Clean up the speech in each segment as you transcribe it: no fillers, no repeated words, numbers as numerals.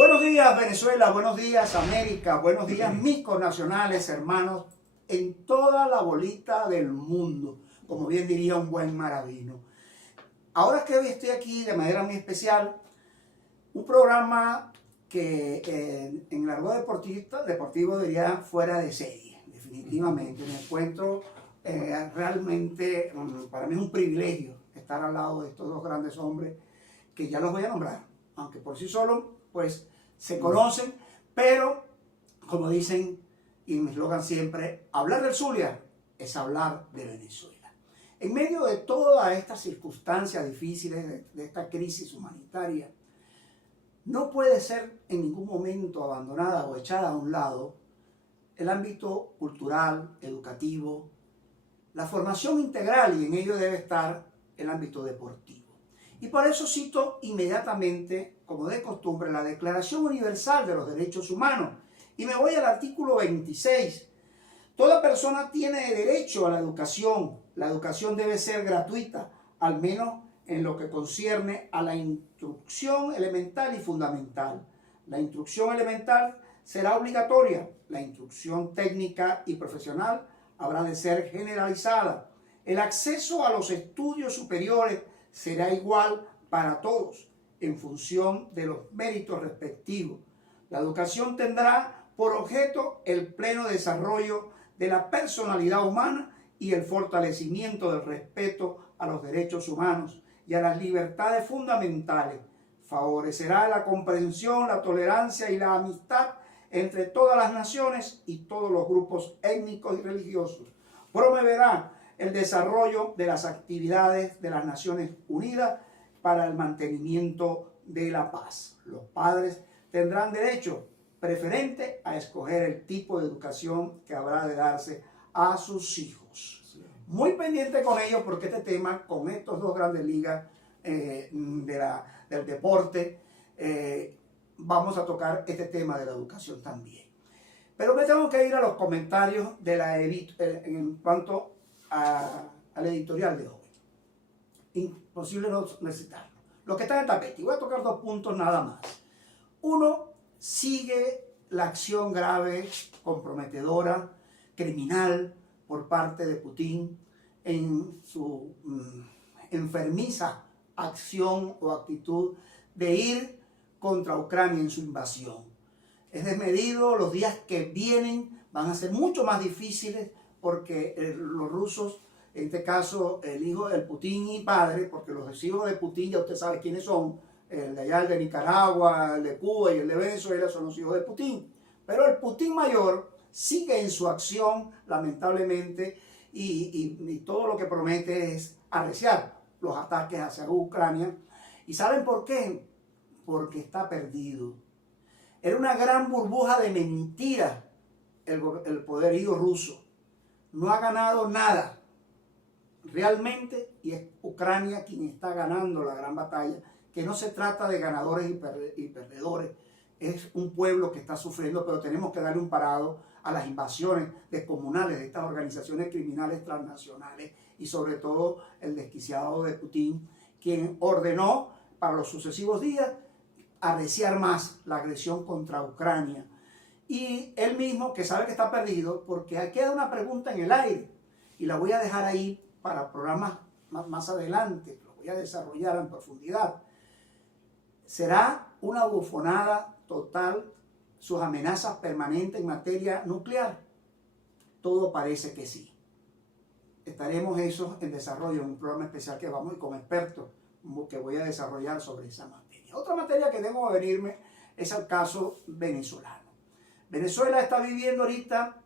Buenos días Venezuela, buenos días América, buenos días mis connacionales, hermanos, en toda la bolita del mundo, como bien diría un buen maravino. Ahora que hoy estoy aquí de manera muy especial, un programa que en el argot deportivo diría fuera de serie, definitivamente. Me encuentro realmente, para mí es un privilegio estar al lado de estos dos grandes hombres que ya los voy a nombrar, aunque por sí solos pues se conocen, pero como dicen y mi eslogan siempre, hablar del Zulia es hablar de Venezuela. En medio de todas estas circunstancias difíciles, de esta crisis humanitaria, no puede ser en ningún momento abandonada o echada a un lado el ámbito cultural, educativo, la formación integral, y en ello debe estar el ámbito deportivo. Y por eso cito inmediatamente, como de costumbre, la Declaración Universal de los Derechos Humanos. Y me voy al artículo 26. Toda persona tiene derecho a la educación. La educación debe ser gratuita, al menos en lo que concierne a la instrucción elemental y fundamental. La instrucción elemental será obligatoria. La instrucción técnica y profesional habrá de ser generalizada. El acceso a los estudios superiores será igual para todos, en función de los méritos respectivos. La educación tendrá por objeto el pleno desarrollo de la personalidad humana y el fortalecimiento del respeto a los derechos humanos y a las libertades fundamentales. Favorecerá la comprensión, la tolerancia y la amistad entre todas las naciones y todos los grupos étnicos y religiosos. Promoverá el desarrollo de las actividades de las Naciones Unidas para el mantenimiento de la paz. Los padres tendrán derecho preferente a escoger el tipo de educación que habrá de darse a sus hijos. Muy pendiente con ello porque este tema, con estos dos grandes ligas del deporte, vamos a tocar este tema de la educación también. Pero me tengo que ir a los comentarios de en cuanto al editorial de hoy. Imposible no necesitarlo. Lo que está en el tapete. Y voy a tocar dos puntos nada más. Uno, sigue la acción grave, comprometedora, criminal por parte de Putin en su enfermiza acción o actitud de ir contra Ucrania en su invasión. Es desmedido, los días que vienen van a ser mucho más difíciles porque los rusos, en este caso el hijo del Putin y padre, porque los hijos de Putin ya usted sabe quiénes son, el de allá, el de Nicaragua, el de Cuba y el de Venezuela son los hijos de Putin. Pero el Putin mayor sigue en su acción, lamentablemente, y todo lo que promete es arreciar los ataques hacia Ucrania. ¿Y saben por qué? Porque está perdido. Era una gran burbuja de mentiras el poderío ruso. No ha ganado nada realmente, y es Ucrania quien está ganando la gran batalla, que no se trata de ganadores y perdedores, es un pueblo que está sufriendo, pero tenemos que darle un parado a las invasiones descomunales de estas organizaciones criminales transnacionales y sobre todo el desquiciado de Putin, quien ordenó para los sucesivos días arreciar más la agresión contra Ucrania. Y él mismo, que sabe que está perdido, porque queda una pregunta en el aire, y la voy a dejar ahí para programas más adelante, lo voy a desarrollar en profundidad. ¿Será una bufonada total sus amenazas permanentes en materia nuclear? Todo parece que sí. Estaremos eso en desarrollo en un programa especial que vamos con expertos que voy a desarrollar sobre esa materia. Otra materia que debo venirme es el caso venezolano. Venezuela está viviendo ahorita,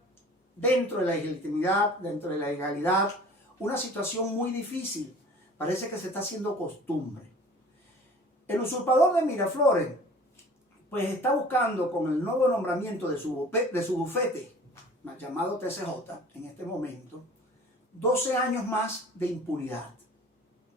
dentro de la ilegitimidad, dentro de la ilegalidad, una situación muy difícil. Parece que se está haciendo costumbre. El usurpador de Miraflores, pues está buscando con el nuevo nombramiento de su bufete, llamado TCJ, en este momento, 12 años más de impunidad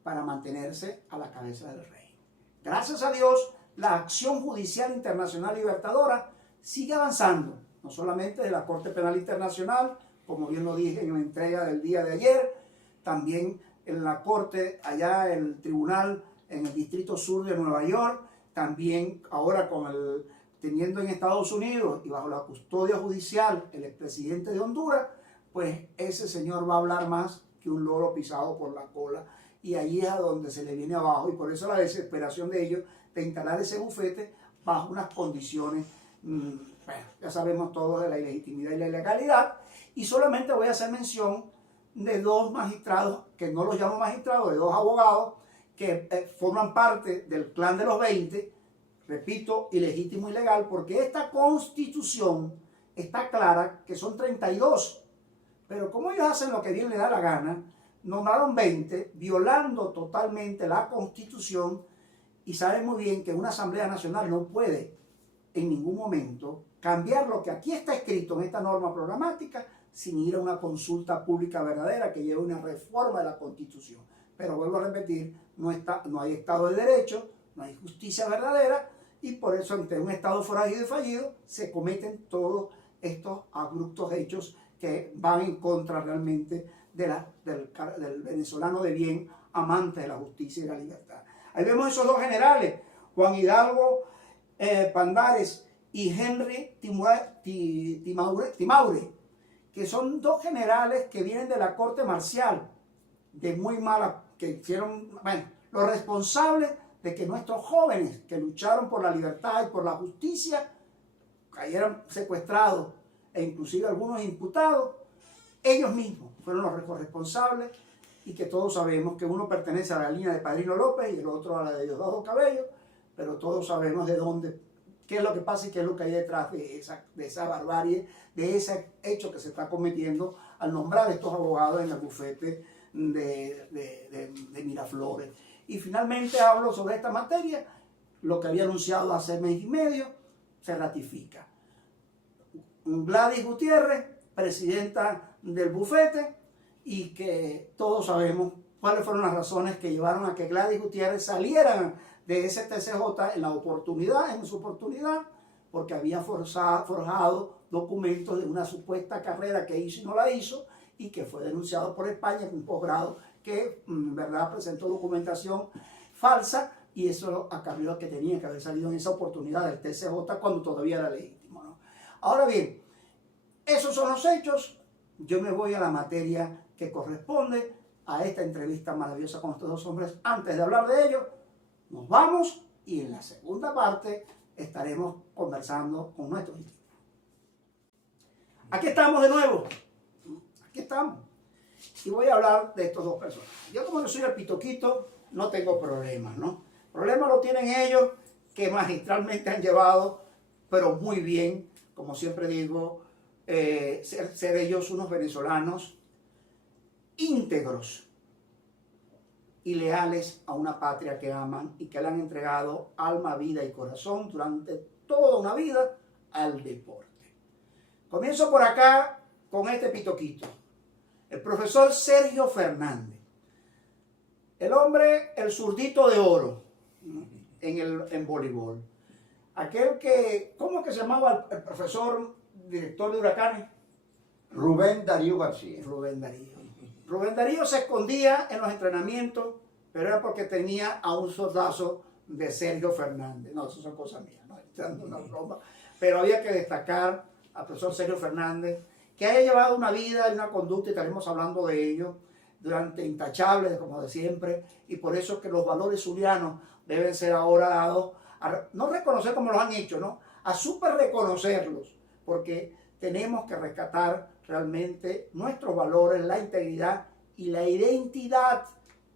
para mantenerse a la cabeza del rey. Gracias a Dios, la acción judicial internacional libertadora sigue avanzando, no solamente de la Corte Penal Internacional, como bien lo dije en la entrega del día de ayer, también en la Corte, allá el Tribunal en el Distrito Sur de Nueva York, también ahora con teniendo en Estados Unidos y bajo la custodia judicial el expresidente de Honduras, pues ese señor va a hablar más que un loro pisado por la cola, y ahí es a donde se le viene abajo, y por eso la desesperación de ellos de instalar ese bufete bajo unas condiciones, bueno, ya sabemos todos de la ilegitimidad y la ilegalidad. Y solamente voy a hacer mención de dos magistrados, que no los llamo magistrados, de dos abogados que forman parte del clan de los 20, repito, ilegítimo y ilegal, porque esta constitución está clara que son 32, pero como ellos hacen lo que bien les da la gana, nombraron 20, violando totalmente la constitución, y saben muy bien que una Asamblea Nacional no puede en ningún momento cambiar lo que aquí está escrito en esta norma programática sin ir a una consulta pública verdadera que lleve una reforma de la Constitución. Pero vuelvo a repetir, no hay Estado de Derecho, no hay justicia verdadera, y por eso ante un Estado forajido y fallido se cometen todos estos abruptos hechos que van en contra realmente del venezolano de bien, amante de la justicia y la libertad. Ahí vemos esos dos generales, Juan Hidalgo Pandares y Henry Timaure, que son dos generales que vienen de la corte marcial, de muy mala, que hicieron, bueno, los responsables de que nuestros jóvenes que lucharon por la libertad y por la justicia cayeran secuestrados e inclusive algunos imputados. Ellos mismos fueron los responsables, y que todos sabemos que uno pertenece a la línea de Padrino López y el otro a la de Diosdado Cabello, pero todos sabemos de dónde, qué es lo que pasa y qué es lo que hay detrás de esa barbarie, de ese hecho que se está cometiendo al nombrar a estos abogados en el bufete de Miraflores. Y finalmente hablo sobre esta materia, lo que había anunciado hace mes y medio se ratifica. Gladys Gutiérrez, presidenta del bufete, y que todos sabemos cuáles fueron las razones que llevaron a que Gladys Gutiérrez saliera de ese TCJ en su oportunidad, porque había forjado documentos de una supuesta carrera que hizo y no la hizo, y que fue denunciado por España en un posgrado que en verdad presentó documentación falsa, y eso acarreó a que tenía que haber salido en esa oportunidad del TCJ cuando todavía era legítimo, ¿no? Ahora bien, esos son los hechos. Yo me voy a la materia que corresponde a esta entrevista maravillosa con estos dos hombres. Antes de hablar de ello, nos vamos, y en la segunda parte estaremos conversando con nuestros invitados. Aquí estamos de nuevo. Aquí estamos. Y voy a hablar de estos dos personas. Yo, como no soy el pitoquito, no tengo problemas, ¿no? Problemas lo tienen ellos, que magistralmente han llevado, pero muy bien, como siempre digo, ser ellos unos venezolanos íntegros y leales a una patria que aman y que le han entregado alma, vida y corazón durante toda una vida al deporte. Comienzo por acá con este pitoquito, el profesor Sergio Fernández, el hombre, el zurdito de oro en voleibol, aquel que, ¿cómo es que se llamaba el profesor director de Huracanes? Rubén Darío García. Rubén Darío se escondía en los entrenamientos, pero era porque tenía a un soldazo de Sergio Fernández. No, eso son cosas mías, no echando una broma. Pero había que destacar al profesor Sergio Fernández, que haya llevado una vida y una conducta, y estaremos hablando de ello, durante intachables, como de siempre, y por eso que los valores zulianos deben ser ahora dados, no reconocer como los han hecho, ¿no? A súper reconocerlos, porque tenemos que rescatar realmente nuestros valores, la integridad y la identidad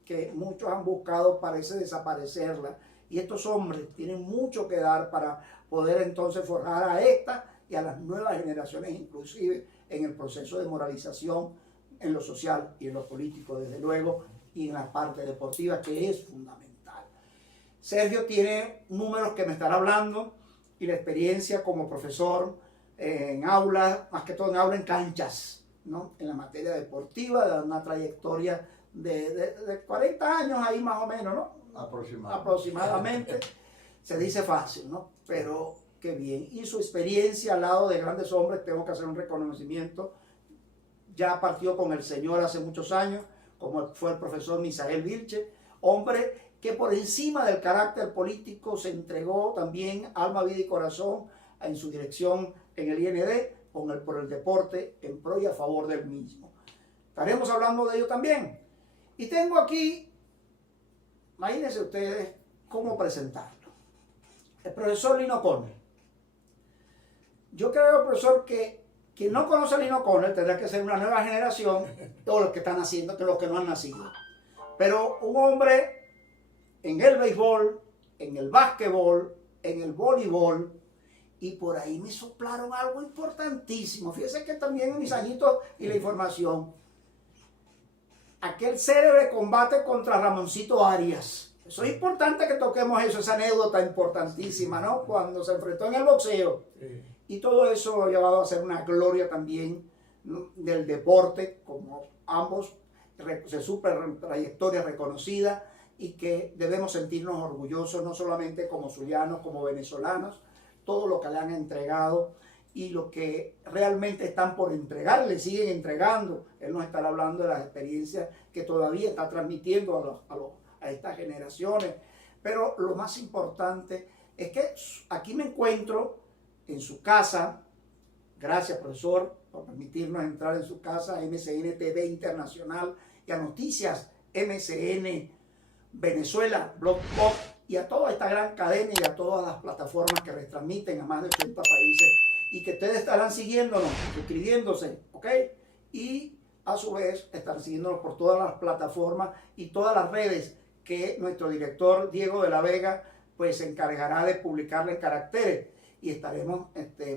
que muchos han buscado, parece desaparecerla. Y estos hombres tienen mucho que dar para poder entonces forjar a esta y a las nuevas generaciones, inclusive en el proceso de moralización, en lo social y en lo político, desde luego, y en la parte deportiva, que es fundamental. Sergio tiene números que me estará hablando, y la experiencia como profesor en aulas, más que todo en aulas, en canchas, ¿no? En la materia deportiva, de una trayectoria de 40 años ahí más o menos, ¿no? Aproximadamente. Se dice fácil, ¿no? Pero qué bien. Y su experiencia al lado de grandes hombres, tengo que hacer un reconocimiento. Ya partió con el Señor hace muchos años, como fue el profesor Misael Vilche, hombre que por encima del carácter político se entregó también alma, vida y corazón en su dirección en el IND por el deporte en pro y a favor del mismo. Estaremos hablando de ello también. Y tengo aquí, imagínense ustedes cómo presentarlo. El profesor Lino Cornell. Yo creo, profesor, que quien no conoce a Lino Cornell tendrá que ser una nueva generación, o los que están haciendo, que los que no han nacido. Pero un hombre en el béisbol, en el básquetbol, en el voleibol, y por ahí me soplaron algo importantísimo. Fíjense que también en mis añitos y la información, aquel célebre combate contra Ramoncito Arias. Eso es importante que toquemos eso, esa anécdota importantísima, ¿no? Cuando se enfrentó en el boxeo. Sí. Y todo eso lo ha llevado a ser una gloria también, ¿no?, del deporte, como ambos de su trayectoria reconocida, y que debemos sentirnos orgullosos, no solamente como zulianos, como venezolanos, todo lo que le han entregado y lo que realmente están por entregar, le siguen entregando. Él nos estará hablando de las experiencias que todavía está transmitiendo a estas generaciones. Pero lo más importante es que aquí me encuentro en su casa. Gracias, profesor, por permitirnos entrar en su casa, a MCN TV Internacional y a Noticias MCN Venezuela, Blog Pop, y a toda esta gran cadena y a todas las plataformas que retransmiten a más de 80 países, y que ustedes estarán siguiéndonos, suscribiéndose, ¿ok? Y a su vez estarán siguiéndonos por todas las plataformas y todas las redes que nuestro director Diego de la Vega pues se encargará de publicarle en caracteres, y estaremos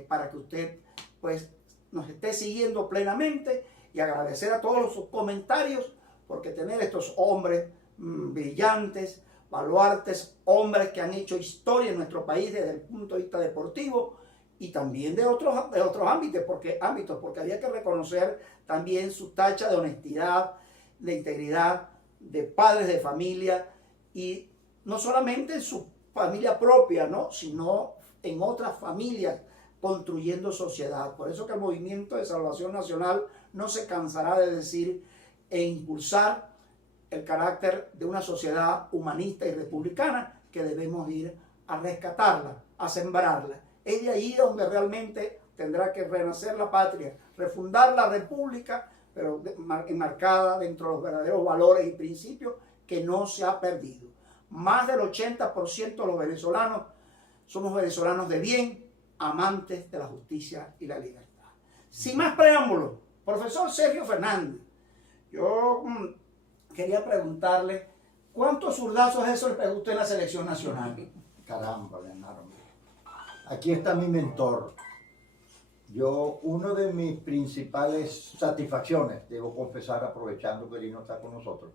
para que usted pues nos esté siguiendo plenamente, y agradecer a todos sus comentarios, porque tener estos hombres brillantes, baluartes, hombres que han hecho historia en nuestro país desde el punto de vista deportivo y también de otros ámbitos, porque había que reconocer también su tacha de honestidad, de integridad, de padres de familia, y no solamente en su familia propia, ¿no?, sino en otras familias, construyendo sociedad. Por eso que el Movimiento de Salvación Nacional no se cansará de decir e impulsar el carácter de una sociedad humanista y republicana, que debemos ir a rescatarla, a sembrarla. Es de ahí donde realmente tendrá que renacer la patria, refundar la república, pero enmarcada dentro de los verdaderos valores y principios que no se ha perdido. Más del 80% de los venezolanos somos venezolanos de bien, amantes de la justicia y la libertad. Sin más preámbulos, profesor Sergio Fernández, yo quería preguntarle, ¿cuántos zurdazos eso le pegó usted en la selección nacional? Caramba, Leonardo. Aquí está mi mentor. Una de mis principales satisfacciones, debo confesar, aprovechando que Lino está con nosotros,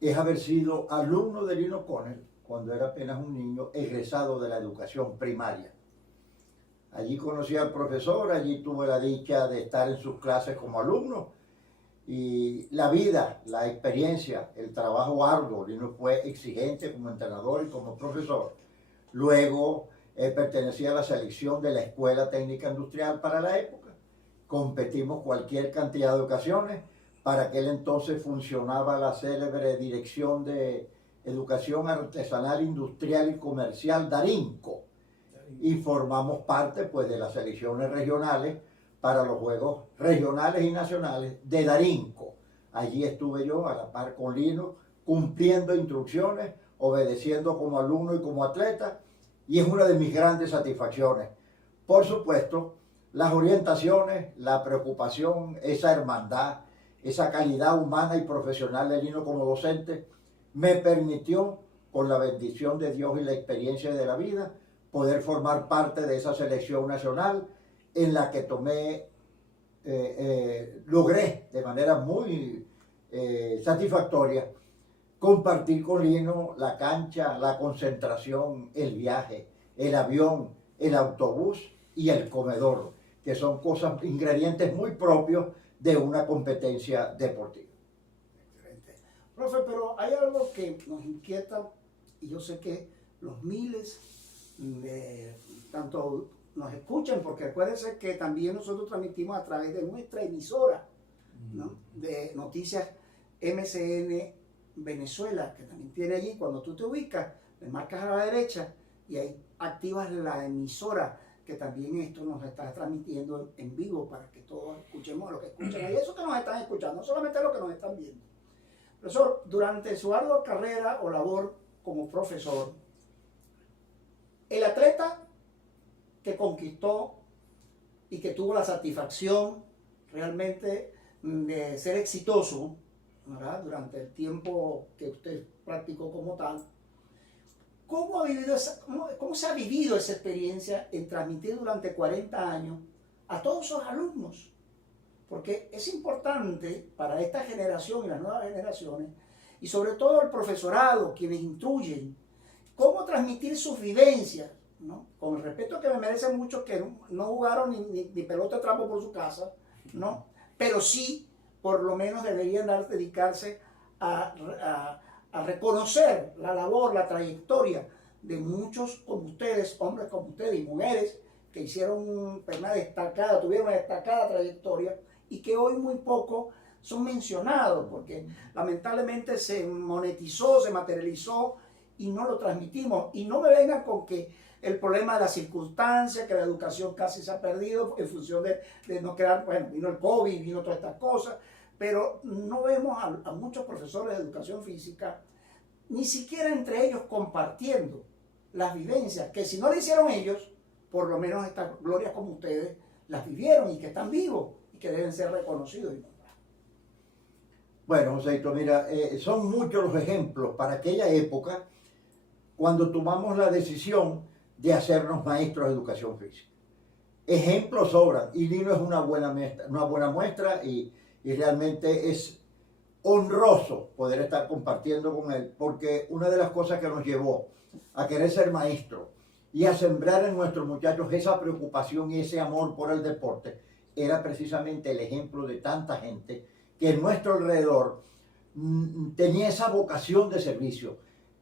es haber sido alumno de Lino Cornell cuando era apenas un niño egresado de la educación primaria. Allí conocí al profesor, allí tuve la dicha de estar en sus clases como alumno, y la vida, la experiencia, el trabajo arduo. Lino fue exigente como entrenador y como profesor. Luego pertenecía a la selección de la Escuela Técnica Industrial para la época. Competimos cualquier cantidad de ocasiones. Para aquel entonces funcionaba la célebre Dirección de Educación Artesanal, Industrial y Comercial, Darinco, y formamos parte pues de las selecciones regionales para los Juegos Regionales y Nacionales de Darinco. Allí estuve yo a la par con Lino, cumpliendo instrucciones, obedeciendo como alumno y como atleta, y es una de mis grandes satisfacciones. Por supuesto, las orientaciones, la preocupación, esa hermandad, esa calidad humana y profesional de Lino como docente, me permitió, con la bendición de Dios y la experiencia de la vida, poder formar parte de esa selección nacional en la que logré de manera muy satisfactoria compartir con Lino la cancha, la concentración, el viaje, el avión, el autobús y el comedor, que son ingredientes muy propios de una competencia deportiva. Excelente. Profe, pero hay algo que nos inquieta, y yo sé que los miles tanto nos escuchan, porque acuérdense que también nosotros transmitimos a través de nuestra emisora, ¿no?, de Noticias MCN Venezuela, que también tiene allí, cuando tú te ubicas, le marcas a la derecha y ahí activas la emisora que también esto nos está transmitiendo en vivo para que todos escuchemos lo que escuchan y eso que nos están escuchando, no solamente lo que nos están viendo. Profesor, durante su ardua carrera o labor como profesor, el atleta que conquistó y que tuvo la satisfacción realmente de ser exitoso, ¿verdad?, durante el tiempo que usted practicó como tal, ¿cómo se ha vivido esa experiencia en transmitir durante 40 años a todos esos alumnos? Porque es importante para esta generación y las nuevas generaciones, y sobre todo el profesorado, quienes instruyen, cómo transmitir sus vivencias, ¿no? Con el respeto que me merecen muchos que no jugaron ni pelota de trampo por su casa, ¿no? Pero sí, por lo menos deberían dedicarse a reconocer la labor, la trayectoria de muchos como ustedes, hombres como ustedes y mujeres que hicieron una destacada, tuvieron una destacada trayectoria y que hoy muy poco son mencionados porque lamentablemente se monetizó, se materializó y no lo transmitimos. Y no me vengan con que el problema de las circunstancias, que la educación casi se ha perdido en función de no crear, bueno, vino el COVID, vino todas estas cosas, pero no vemos a muchos profesores de educación física, ni siquiera entre ellos compartiendo las vivencias, que si no lo hicieron ellos, por lo menos estas glorias como ustedes las vivieron y que están vivos y que deben ser reconocidos y nombrados. Bueno, Joséito, mira, son muchos los ejemplos para aquella época cuando tomamos la decisión de hacernos maestros de educación física. Ejemplos sobran y Lino es una buena muestra y realmente es honroso poder estar compartiendo con él, porque una de las cosas que nos llevó a querer ser maestro y a sembrar en nuestros muchachos esa preocupación y ese amor por el deporte era precisamente el ejemplo de tanta gente que en nuestro alrededor tenía esa vocación de servicio,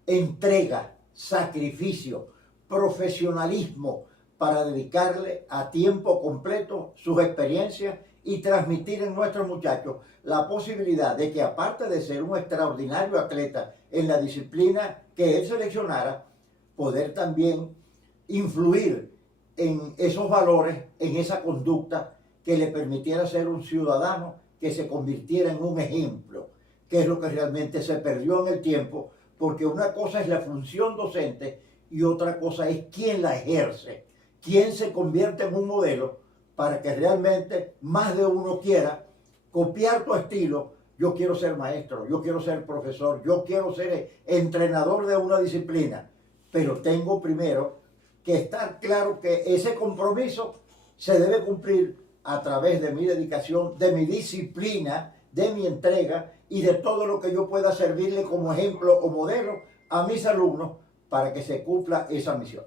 entrega, sacrificio, profesionalismo para dedicarle a tiempo completo sus experiencias y transmitir en nuestros muchachos la posibilidad de que, aparte de ser un extraordinario atleta en la disciplina que él seleccionara, poder también influir en esos valores, en esa conducta que le permitiera ser un ciudadano que se convirtiera en un ejemplo, que es lo que realmente se perdió en el tiempo, porque una cosa es la función docente y otra cosa es quién la ejerce, quién se convierte en un modelo para que realmente más de uno quiera copiar tu estilo. Yo quiero ser maestro, yo quiero ser profesor, yo quiero ser entrenador de una disciplina, pero tengo primero que estar claro que ese compromiso se debe cumplir a través de mi dedicación, de mi disciplina, de mi entrega y de todo lo que yo pueda servirle como ejemplo o modelo a mis alumnos para que se cumpla esa misión.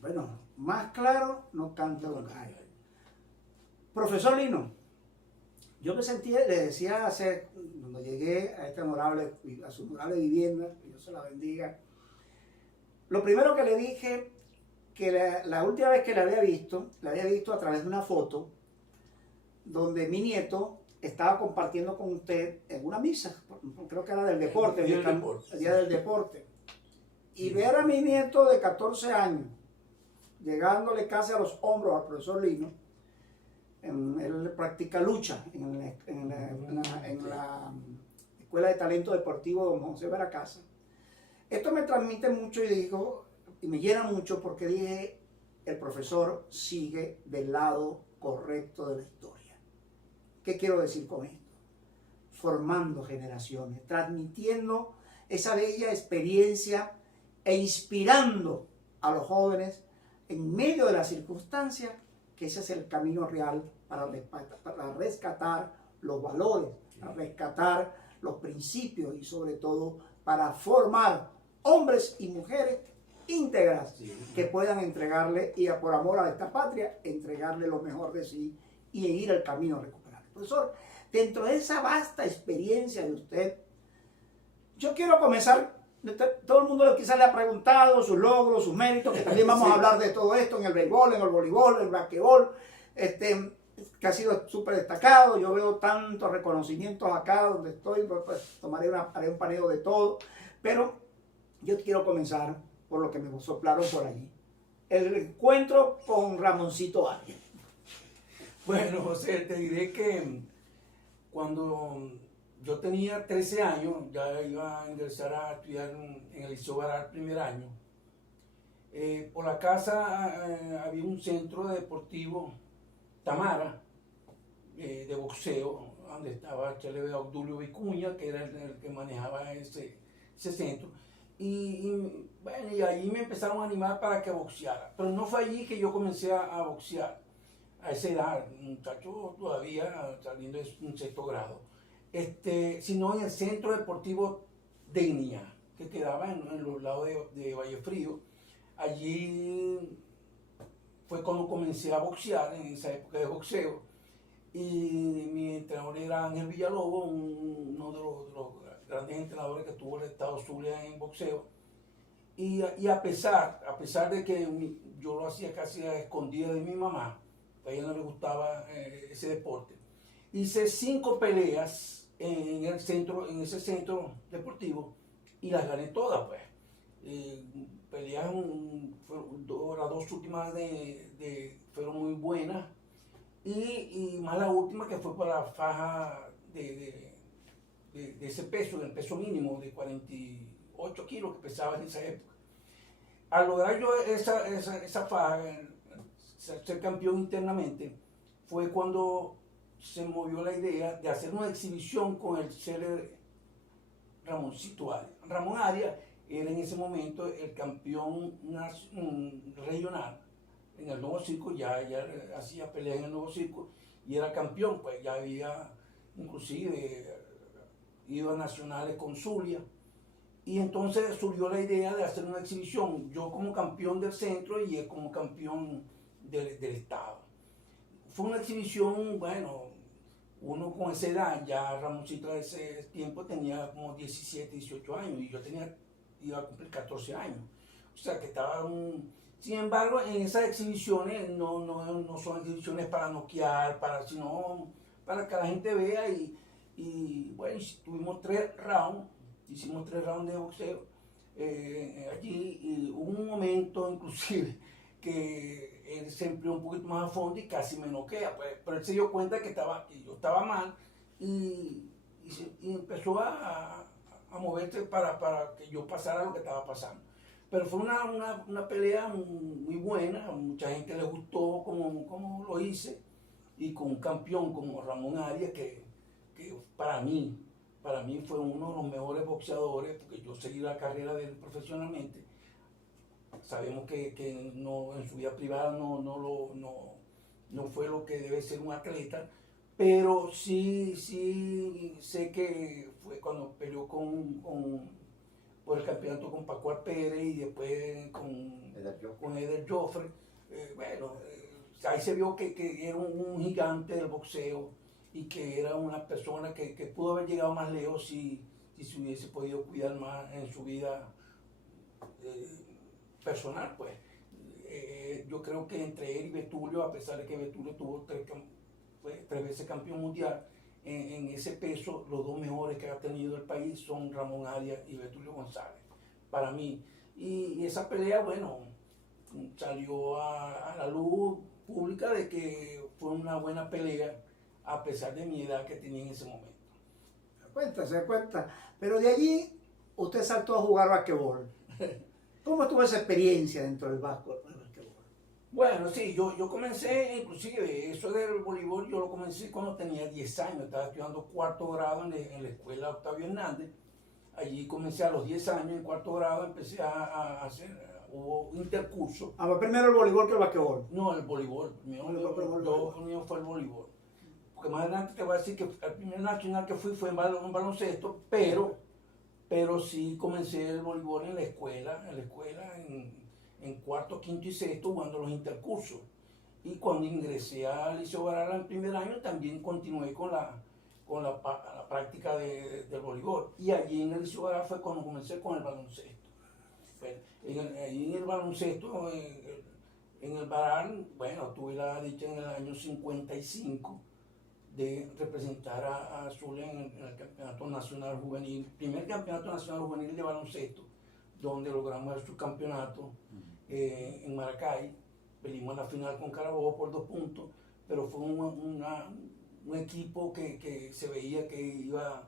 Bueno, más claro no canta un gallo. Profesor Lino, yo me sentí, le decía cuando llegué a a su honorable vivienda, que Dios se la bendiga, lo primero que le dije, que la última vez que la había visto a través de una foto, donde mi nieto estaba compartiendo con usted en una misa, creo que era del deporte, el día del deporte. Y ver a mi nieto de 14 años, llegándole casi a los hombros al profesor Lino, él practica lucha en la Escuela de Talento Deportivo Don José Baracasa. Esto me transmite mucho y me llena mucho porque dije, el profesor sigue del lado correcto de la historia. ¿Qué quiero decir con esto? Formando generaciones, transmitiendo esa bella experiencia e inspirando a los jóvenes en medio de las circunstancias, que ese es el camino real para rescatar los valores, para rescatar los principios y sobre todo para formar hombres y mujeres íntegras que puedan entregarle, y por amor a esta patria, entregarle lo mejor de sí y ir al camino a recuperar. Profesor, dentro de esa vasta experiencia de usted, yo quiero comenzar. Todo el mundo quizás le ha preguntado sus logros, sus méritos, que también vamos a hablar de todo esto en el béisbol, en el voleibol, en el basquetbol, que ha sido súper destacado. Yo veo tantos reconocimientos acá donde estoy, pues haré un paneo de todo, pero yo quiero comenzar por lo que me soplaron por allí. el encuentro con Ramoncito Arias. Bueno, José, te diré que cuando yo tenía 13 años, ya iba a ingresar a estudiar en el Liceo Baral primer año. Por la casa había un centro deportivo, Tamara, de boxeo, donde estaba Chele Obdulio Vicuña, que era el que manejaba ese centro. Bueno, y ahí me empezaron a animar para que boxeara. Pero no fue allí que yo comencé a boxear. A esa edad, un muchacho todavía saliendo de un sexto grado, sino en el Centro Deportivo Denia, que quedaba en los lados de Vallefrío. Allí fue cuando comencé a boxear, en esa época de boxeo, y mi entrenador era Ángel Villalobos, uno de los grandes entrenadores que tuvo el estado Zulia en boxeo. Y a pesar de que yo lo hacía casi a escondidas de mi mamá, a ella no le gustaba ese deporte. Hice 5 peleas en ese centro deportivo y las gané todas, pues. Peleas, las 2 últimas fueron muy buenas y más la última que fue para la faja de ese peso, del peso mínimo de 48 kilos que pesaba en esa época. Al lograr yo esa faja, ser campeón internamente, fue cuando se movió la idea de hacer una exhibición con el célebre Ramoncito Arias. Ramón Arias era en ese momento el campeón regional en el Nuevo Circo, ya hacía peleas en el Nuevo Circo y era campeón, pues ya había inclusive ido a nacionales con Zulia. Y entonces surgió la idea de hacer una exhibición, yo como campeón del centro y él como campeón del estado. Fue una exhibición, bueno, uno con esa edad, ya Ramoncito de ese tiempo tenía como 17, 18 años y yo iba a cumplir 14 años. O sea que estaba Sin embargo, en esas exhibiciones no son exhibiciones para noquear, sino para que la gente vea y bueno, tuvimos 3 rounds. Hicimos 3 rounds de boxeo allí y hubo un momento inclusive que él se empleó un poquito más a fondo y casi me noquea, pues, pero él se dio cuenta que yo estaba mal y empezó a moverse para que yo pasara lo que estaba pasando. Pero fue una pelea muy buena, a mucha gente le gustó como lo hice y con un campeón como Ramón Arias que para mí fue uno de los mejores boxeadores, porque yo seguí la carrera de él profesionalmente. Sabemos que no, en su vida privada no fue lo que debe ser un atleta, pero sí sé que fue cuando peleó por el campeonato con Paco Pérez y después con Eder Joffre. Ahí se vio que era un gigante del boxeo y que era una persona que pudo haber llegado más lejos si se hubiese podido cuidar más en su vida personal, pues. Yo creo que entre él y Betulio, a pesar de que Betulio fue 3 veces campeón mundial, en ese peso, los 2 mejores que ha tenido el país son Ramón Arias y Betulio González, para mí. Y esa pelea, bueno, salió a la luz pública de que fue una buena pelea, a pesar de mi edad que tenía en ese momento. Se cuenta. Pero de allí usted saltó a jugar basquetbol. ¿Cómo estuvo esa experiencia dentro del basquetbol? Bueno, sí, yo comencé, inclusive, eso del voleibol, yo lo comencé cuando tenía 10 años, estaba estudiando 4º grado en la escuela Octavio Hernández. Allí comencé a los 10 años, en 4º grado empecé a hacer, hubo intercurso. Primero el voleibol que el basquetbol. No, el voleibol, el mío fue el voleibol. Porque más adelante te voy a decir que el primer nacional que fui fue en baloncesto, pero sí comencé el voleibol en la escuela en 4º, 5º y 6º jugando los intercursos. Y cuando ingresé al Liceo Baral en primer año también continué con la práctica del voleibol. Y allí en el Liceo Baral fue cuando comencé con el baloncesto. Ahí en el baloncesto, en el Baral, bueno, tuve la dicha en el año 55 de representar a Zulia en el Campeonato Nacional Juvenil, primer Campeonato Nacional Juvenil de baloncesto, donde logramos el subcampeonato en Maracay. Venimos a la final con Carabobo por 2 puntos, pero fue un equipo que se veía que iba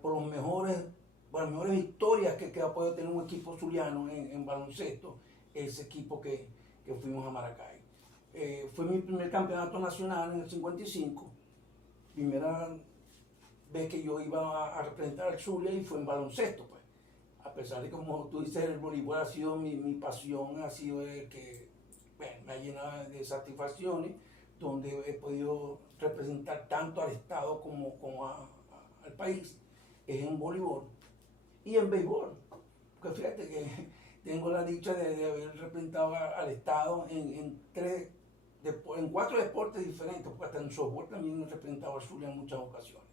por las mejores victorias que ha podido tener un equipo zuliano en baloncesto, ese equipo que fuimos a Maracay. Fue mi primer campeonato nacional en el 55, primera vez que yo iba a representar al Zulia y fue en baloncesto, pues. A pesar de, como tú dices, el voleibol ha sido mi pasión, ha sido el que me ha llenado de satisfacciones, donde he podido representar tanto al Estado como al país, es en voleibol y en béisbol. Porque fíjate que tengo la dicha de haber representado al Estado en 4 deportes diferentes, porque hasta en softball también he representado al Zulia en muchas ocasiones.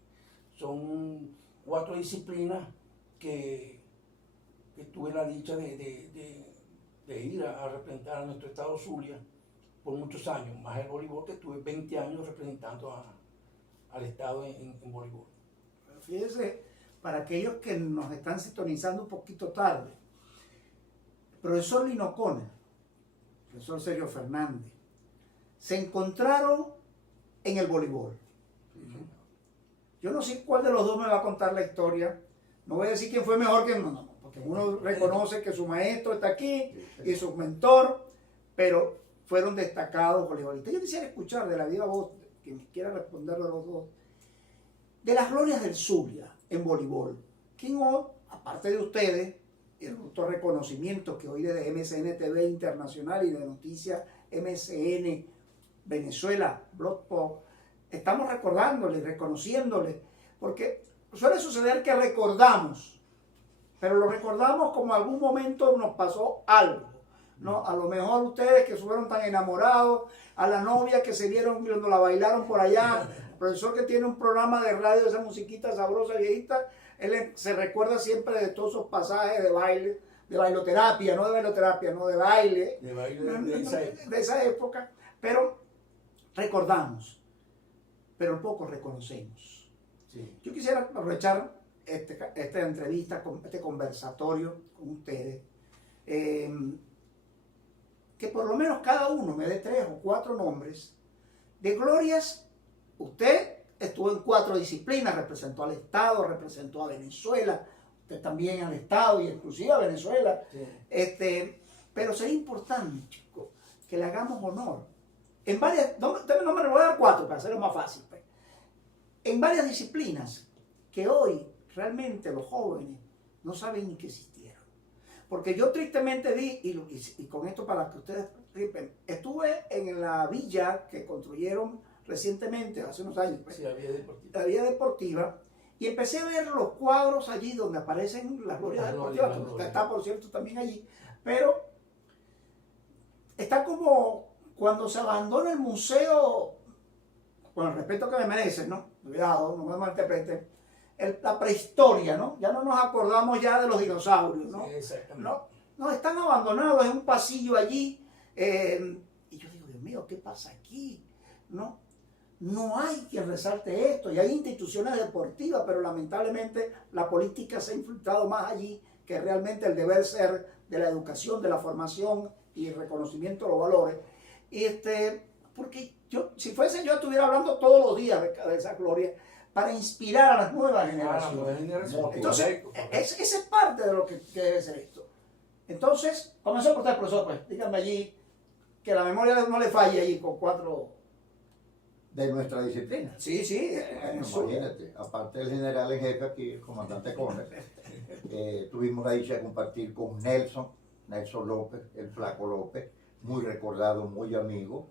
Son 4 disciplinas que tuve la dicha de ir a representar a nuestro estado Zulia por muchos años, más el voleibol, que tuve 20 años representando al estado en voleibol. Fíjense, para aquellos que nos están sintonizando un poquito tarde, el profesor Lino Conner, el profesor Sergio Fernández, se encontraron en el voleibol. Yo no sé cuál de los dos me va a contar la historia. No voy a decir quién fue mejor que no, porque uno reconoce que su maestro está aquí y su mentor, pero fueron destacados voleibolistas. Yo quisiera escuchar de la viva voz, quien quiera responder a los dos, de las glorias del Zulia en voleibol. ¿Quién hoy, aparte de ustedes, el otro reconocimiento que hoy desde MSN TV Internacional y de Noticias MSN Venezuela, Blogspot, estamos recordándole, reconociéndole, porque suele suceder que recordamos, pero lo recordamos como algún momento nos pasó algo, ¿no? A lo mejor ustedes que fueron tan enamorados, a la novia que se vieron cuando la bailaron por allá, el profesor que tiene un programa de radio, esa musiquita sabrosa, viejita, él se recuerda siempre de todos esos pasajes de baile, de bailoterapia, no de bailoterapia, no de baile, de esa época, pero recordamos, pero poco reconocemos. Sí. Yo quisiera aprovechar esta entrevista, este conversatorio con ustedes, que por lo menos cada uno me dé 3 o 4 nombres de glorias. Usted estuvo en 4 disciplinas, representó al Estado, representó a Venezuela, usted también al Estado y inclusive a Venezuela. Sí. Pero sería importante, chicos, que le hagamos honor. En varias, no me voy a dar 4 para hacerlo más fácil, pues. En varias disciplinas que hoy realmente los jóvenes no saben ni que existieron. Porque yo tristemente vi, y con esto para que ustedes participen, estuve en la villa que construyeron recientemente, hace unos años, pues, sí, la villa deportiva, y empecé a ver los cuadros allí donde aparecen las glorias deportivas. Usted está, por cierto, también allí, pero está como cuando se abandona el museo, con el respeto que me merecen, ¿no? Cuidado, no me malinterpreten, la prehistoria, ¿no? Ya no nos acordamos ya de los dinosaurios, ¿no? Sí, exactamente. No, están abandonados en un pasillo allí. Y yo digo, Dios mío, ¿qué pasa aquí? No hay quien resalte esto. Y hay instituciones deportivas, pero lamentablemente la política se ha infiltrado más allí que realmente el deber ser de la educación, de la formación y el reconocimiento de los valores. Porque si fuese yo estuviera hablando todos los días de esa gloria para inspirar a las nuevas generaciones. Entonces, esa es parte de lo que debe ser esto. Entonces, comenzó por usted, profesor, pues, díganme allí que la memoria no le falle allí con 4... De nuestra disciplina. Sí, sí. Imagínate, aparte del general en jefe aquí, el comandante Conner, tuvimos la dicha de compartir con Nelson López, el Flaco López, muy recordado, muy amigo.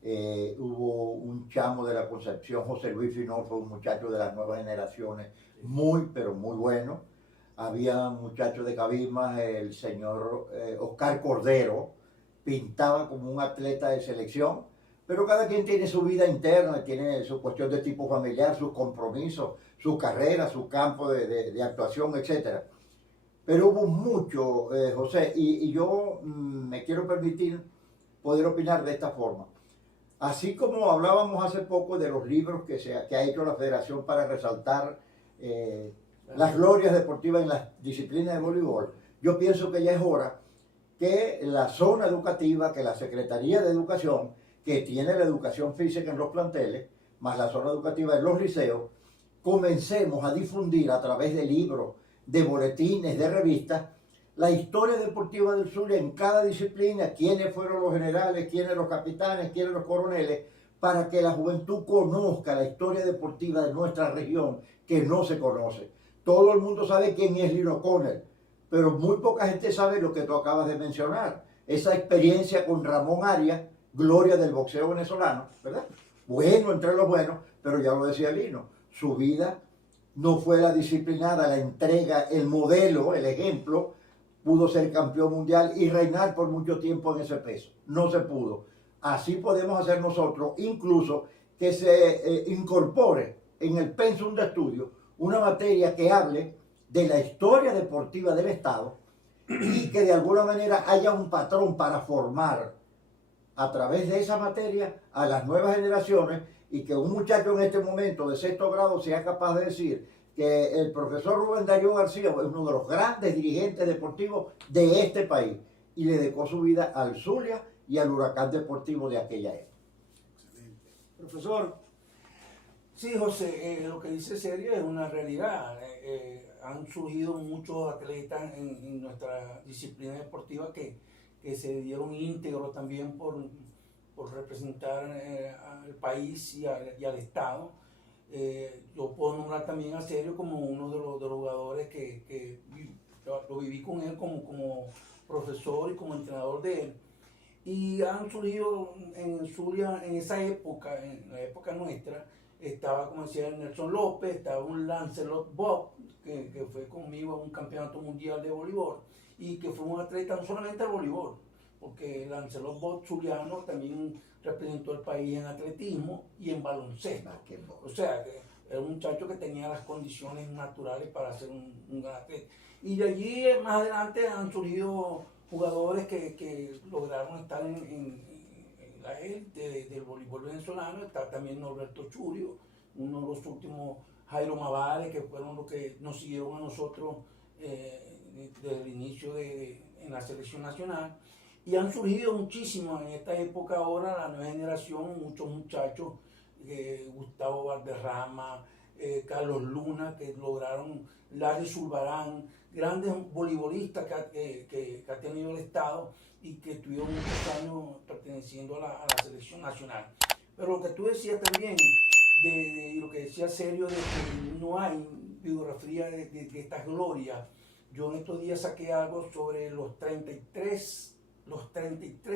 Hubo un chamo de la Concepción, José Luis Finoso, un muchacho de las nuevas generaciones, muy, pero muy bueno. Había muchachos de Cabimas, el señor Oscar Cordero, pintaba como un atleta de selección, pero cada quien tiene su vida interna, tiene su cuestión de tipo familiar, sus compromisos, su carrera, su campo de actuación, etc. Pero hubo mucho, José, y yo me quiero permitir poder opinar de esta forma. Así como hablábamos hace poco de los libros que ha hecho la Federación para resaltar las glorias deportivas en las disciplinas de voleibol, yo pienso que ya es hora que la zona educativa, que la Secretaría de Educación, que tiene la educación física en los planteles, más la zona educativa en los liceos, comencemos a difundir a través de libros, de boletines, de revistas, la historia deportiva del Zulia en cada disciplina, quiénes fueron los generales, quiénes los capitanes, quiénes los coroneles, para que la juventud conozca la historia deportiva de nuestra región, que no se conoce. Todo el mundo sabe quién es Lino Conner, pero muy poca gente sabe lo que tú acabas de mencionar. Esa experiencia con Ramón Arias, gloria del boxeo venezolano, ¿verdad? Bueno entre los buenos, pero ya lo decía Lino, su vida no fue la disciplinada, la entrega, el modelo, el ejemplo. Pudo ser campeón mundial y reinar por mucho tiempo en ese peso. No se pudo. Así podemos hacer nosotros, incluso que se incorpore en el pensum de estudio una materia que hable de la historia deportiva del Estado y que de alguna manera haya un patrón para formar a través de esa materia a las nuevas generaciones, y que un muchacho en este momento de sexto grado sea capaz de decir que el profesor Rubén Darío García es uno de los grandes dirigentes deportivos de este país y le dedicó su vida al Zulia y al Huracán Deportivo de aquella época. Excelente. Profesor, Sí, José, lo que dice Sergio es una realidad. Han surgido muchos atletas en nuestra disciplina deportiva que se dieron íntegros también por representar al país y al Estado. Yo puedo nombrar también a Sergio como uno de los jugadores que lo viví con él como profesor y como entrenador de él. Y han surgido en Zulia en esa época, en la época nuestra, estaba, como decía, Nelson López, estaba un Lancelot Bob, que fue conmigo a un campeonato mundial de voleibol, y que fue un atleta no solamente de voleibol, porque Lancelot Bob zuliano también representó al país en atletismo y en baloncesto. O sea, que era un muchacho que tenía las condiciones naturales para ser un gran atleta. Y de allí más adelante han surgido jugadores que lograron estar en la élite del voleibol venezolano. Está también Norberto Churio, uno de los últimos, Jairo Mavare, que fueron los que nos siguieron a nosotros desde el inicio en la selección nacional. Y han surgido muchísimos en esta época ahora, la nueva generación, muchos muchachos, Gustavo Valderrama, Carlos Luna, que lograron, Larry Zulbarán, grandes voleibolistas que ha tenido el Estado y que estuvieron muchos años perteneciendo a la selección nacional. Pero lo que tú decías también, de lo que decía Sergio, de que no hay biografía de estas glorias. Yo en estos días saqué algo sobre los 33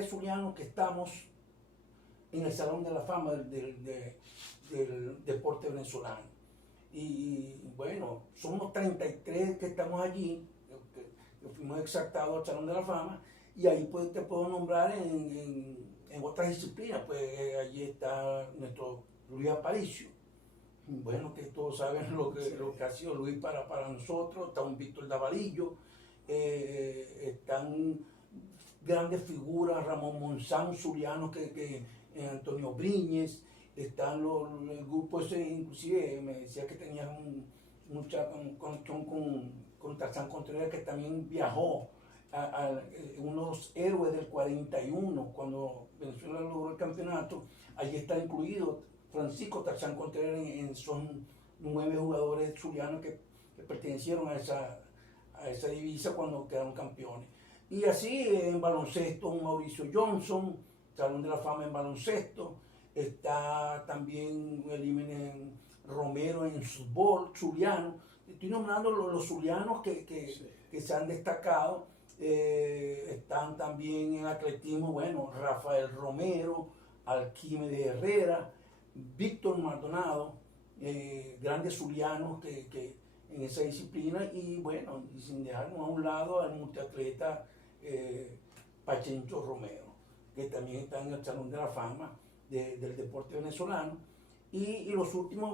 zulianos que estamos en el Salón de la Fama del deporte venezolano. Y bueno, somos 33 que estamos allí, que fuimos exaltados al Salón de la Fama, y ahí pues te puedo nombrar en otras disciplinas. Pues allí está nuestro Luis Aparicio. Bueno, que todos saben lo que ha sido Luis para nosotros. Está un Víctor Davalillo, están grandes figuras, Ramón Monzán, zuliano, Antonio Briñez, están el grupo ese, inclusive me decía que tenías mucha conexión con Tarzán Contreras, que también viajó a unos héroes del 41, cuando Venezuela logró el campeonato. Allí está incluido Francisco Tarzán Contreras, son 9 jugadores zulianos que pertenecieron a esa divisa cuando quedaron campeones. Y así en baloncesto, un Mauricio Johnson, Salón de la Fama en baloncesto. Está también el Romero en fútbol, zuliano. Estoy nombrando los zulianos que se han destacado. Están también en atletismo, bueno, Rafael Romero, Alquímedes Herrera, Víctor Maldonado, grandes zulianos que en esa disciplina. Y bueno, y sin dejarnos a un lado al multiatleta Pachencho Romero, que también está en el Salón de la Fama del deporte venezolano. Y las últimas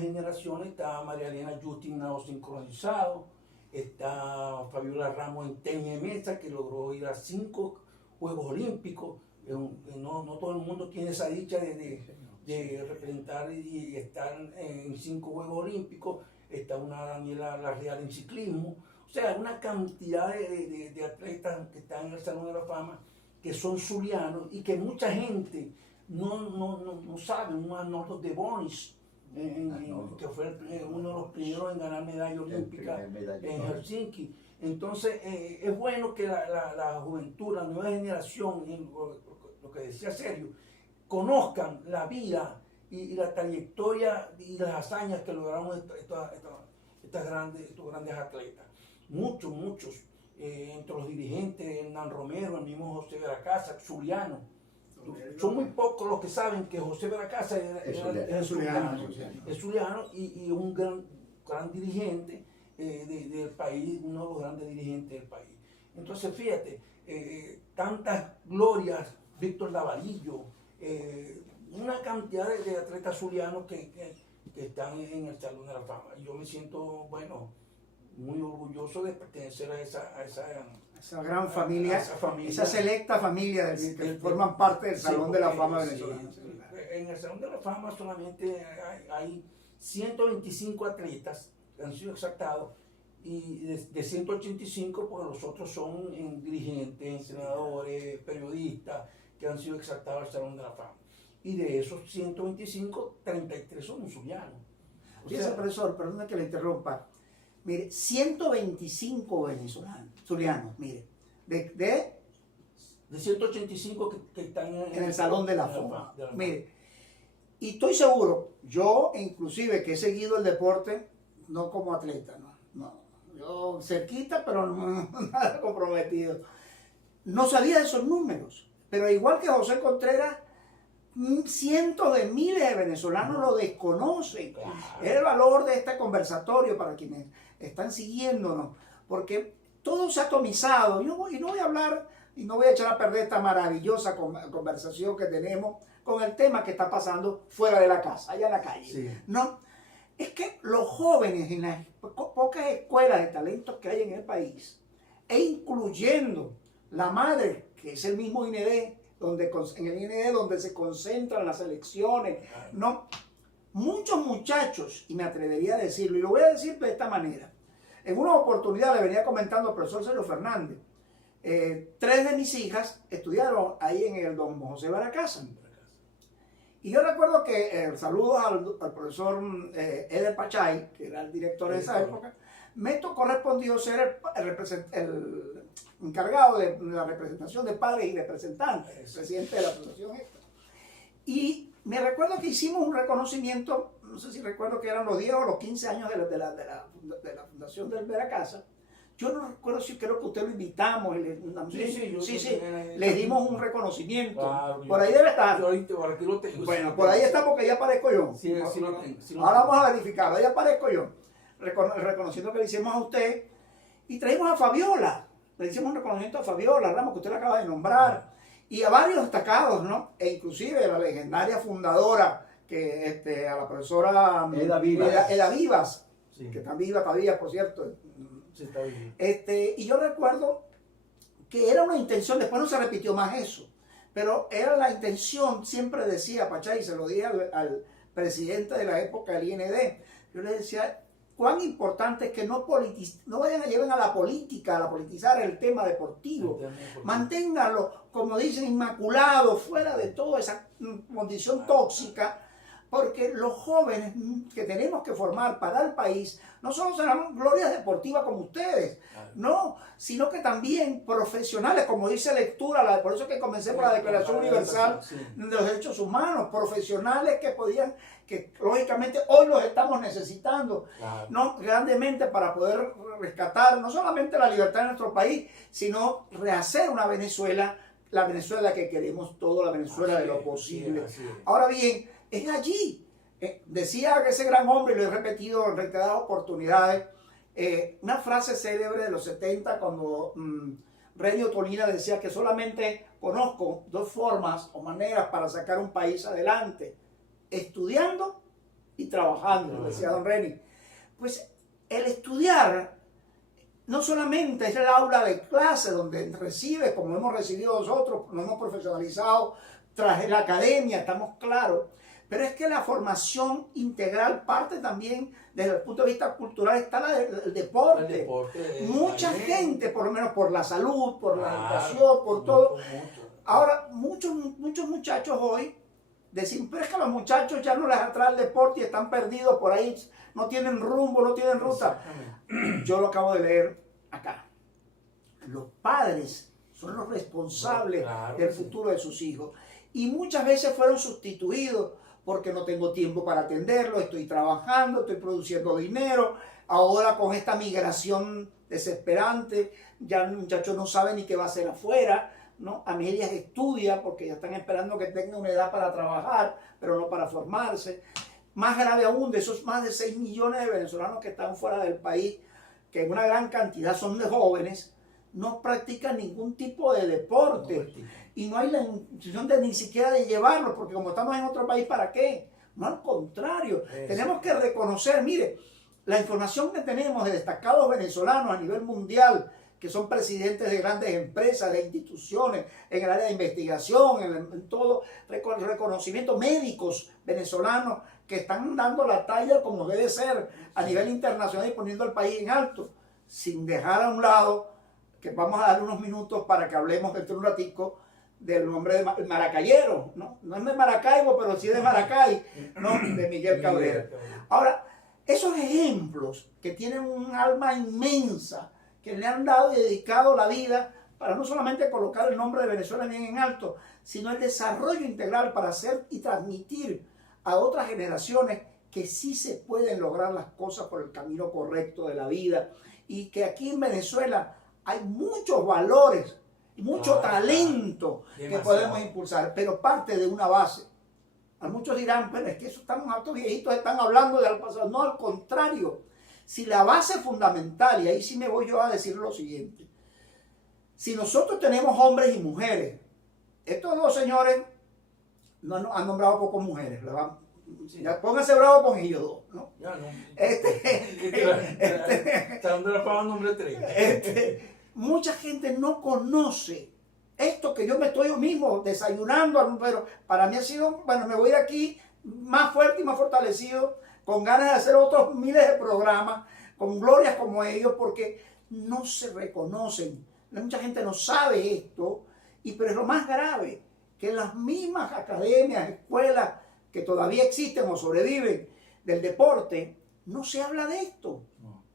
generaciones, está María Elena Justin nado sincronizado, está Fabiola Ramos en tenis de mesa, que logró ir a 5 Juegos Olímpicos. No todo el mundo tiene esa dicha de representar y estar en 5 Juegos Olímpicos. está una Daniela Larreal en ciclismo, o sea, una cantidad de atletas que están en el Salón de la Fama que son zulianos y que mucha gente no sabe. Un Arnoldo de Bonis, que fue uno de los primeros en ganar medalla olímpica en Helsinki. Entonces, es bueno que la juventud, la nueva generación, lo que decía Sergio, conozcan la vida y la trayectoria y las hazañas que lograron estos grandes atletas. Muchos, entre los dirigentes, Hernán Romero, el mismo José Veracasa, zuliano. Son muy pocos los que saben que José Veracasa es zuliano y un gran dirigente del país, uno de los grandes dirigentes del país. Entonces, fíjate, tantas glorias, Víctor Lavarillo, una cantidad de atletas zulianos que están en el Salón de la Fama. Y yo me siento, bueno, muy orgulloso de pertenecer a esa gran familia, esa esa selecta familia que forman parte del Salón de la Fama venezolano. En el Salón de la Fama solamente hay 125 atletas que han sido exaltados, y de 185, pues los otros son dirigentes, senadores, periodistas que han sido exaltados al Salón de la Fama. Y de esos 125, 33 son zulianos. Fíjese, profesor, perdona que le interrumpa. Mire, 125 venezolanos, zulianos, mire, de 185 que están en el Salón de la Fama. Mire, y estoy seguro, yo inclusive que he seguido el deporte, no como atleta, no, yo cerquita, pero no nada comprometido. No sabía de esos números, pero igual que José Contreras, cientos de miles de venezolanos lo desconocen. Claro. Es el valor de este conversatorio para quienes están siguiéndonos, porque todo se ha atomizado. Y no voy a hablar y no voy a echar a perder esta maravillosa conversación que tenemos con el tema que está pasando fuera de la casa, allá en la calle. Sí. No, es que los jóvenes en las pocas escuelas de talentos que hay en el país, e incluyendo la madre, que es el mismo INED, en el INED donde se concentran las elecciones, no, muchos muchachos, y me atrevería a decirlo, y lo voy a decir de esta manera. En una oportunidad le venía comentando al profesor Sergio Fernández, 3 de mis hijas estudiaron ahí en el Don José Baracasa. Y yo recuerdo que, saludos al profesor Eder Pachay, que era el director de esa época, me correspondió ser el encargado de la representación de padres y representantes, presidente de la asociación esta. Y me recuerdo que hicimos un reconocimiento, no sé si recuerdo que eran los 10 o los 15 años de la fundación del Veracasa. Yo no recuerdo si creo que usted lo invitamos. Le dimos un reconocimiento. Claro, por ahí debe estar. Aquí lo tengo. Bueno, por ahí está porque ya aparezco yo. Sí, lo tengo. Ahora vamos a verificarlo. Ahí aparezco yo. Reconociendo que le hicimos a usted. Y traímos a Fabiola. Le hicimos un reconocimiento a Fabiola Ramos, que usted la acaba de nombrar. Y a varios destacados, ¿no? E inclusive a la legendaria fundadora, que a la profesora Eda Vivas, sí, que está viva todavía, por cierto. Sí, está bien. Y yo recuerdo que era una intención, después no se repitió más eso, pero era la intención, siempre decía Pachay, se lo dije al presidente de la época del IND, yo le decía, cuán importante es que no lleven a la política, a politizar el tema deportivo, manténganlo, como dicen, inmaculado, fuera de toda esa condición tóxica, porque los jóvenes que tenemos que formar para el país no solo serán glorias deportivas como ustedes, no, sino que también profesionales, como dice lectura, por eso que comencé por la Declaración Universal de los Derechos Humanos, profesionales que lógicamente hoy los estamos necesitando, ¿no? Grandemente para poder rescatar no solamente la libertad de nuestro país, sino rehacer una Venezuela, la Venezuela que queremos todos, la Venezuela de lo posible. Ahora bien, es allí, decía ese gran hombre, y lo he repetido en reiteradas oportunidades, una frase célebre de los 70 cuando Renio Tolina decía que solamente conozco 2 formas o maneras para sacar un país adelante, estudiando y trabajando, decía don Reni. Pues el estudiar no solamente es el aula de clase donde recibe, como hemos recibido nosotros, nos hemos profesionalizado tras la academia, estamos claros, Pero es que la formación integral parte también desde el punto de vista cultural, está el deporte. El deporte Mucha también. gente, por lo menos por la salud, por la Claro, educación, por todo. mucho. Ahora, muchos muchachos hoy decimos, pero es que a los muchachos ya no les atrae el deporte y están perdidos por ahí, no tienen rumbo, no tienen ruta. Exactamente. Yo lo acabo de leer acá. Los padres son los responsables Claro del que sí. futuro de sus hijos. Y muchas veces fueron sustituidos porque no tengo tiempo para atenderlo, estoy trabajando, estoy produciendo dinero. Ahora con esta migración desesperante, ya el muchacho no sabe ni qué va a hacer afuera, ¿no? A medias estudia porque ya están esperando que tenga una edad para trabajar, pero no para formarse. Más grave aún, de esos más de 6 millones de venezolanos que están fuera del país, que en una gran cantidad son de jóvenes, no practican ningún tipo de deporte. Y no hay la intención de ni siquiera de llevarlos, porque como estamos en otro país, ¿para qué? No, al contrario. Eso. Tenemos que reconocer, mire, la información que tenemos de destacados venezolanos a nivel mundial, que son presidentes de grandes empresas, de instituciones, en el área de investigación, en todo reconocimiento, médicos venezolanos que están dando la talla como debe ser a nivel internacional y poniendo al país en alto, sin dejar a un lado, que vamos a dar unos minutos para que hablemos dentro de un ratico del nombre de Maracayero, ¿no? No es de Maracaibo, pero sí de Maracay, ¿no? De Miguel Cabrera. Ahora, esos ejemplos que tienen un alma inmensa, que le han dado y dedicado la vida para no solamente colocar el nombre de Venezuela bien en alto, sino el desarrollo integral para hacer y transmitir a otras generaciones que sí se pueden lograr las cosas por el camino correcto de la vida y que aquí en Venezuela hay muchos valores y mucho talento que podemos impulsar, pero parte de una base. A muchos dirán, pero es que esos están altos viejitos, están hablando del pasado. No, al contrario. Si la base fundamental, y ahí sí me voy yo a decir lo siguiente, si nosotros tenemos hombres y mujeres, estos dos señores no han nombrado pocas mujeres, Sí. ya pónganse bravos con ellos dos, ¿no? Ya no. Este, nombre 3. Mucha gente no conoce esto que yo me estoy yo mismo desayunando, pero para mí ha sido, bueno, me voy de aquí más fuerte y más fortalecido, con ganas de hacer otros miles de programas, con glorias como ellos, porque no se reconocen. Mucha gente no sabe esto, pero es lo más grave, que en las mismas academias, escuelas que todavía existen o sobreviven del deporte, no se habla de esto,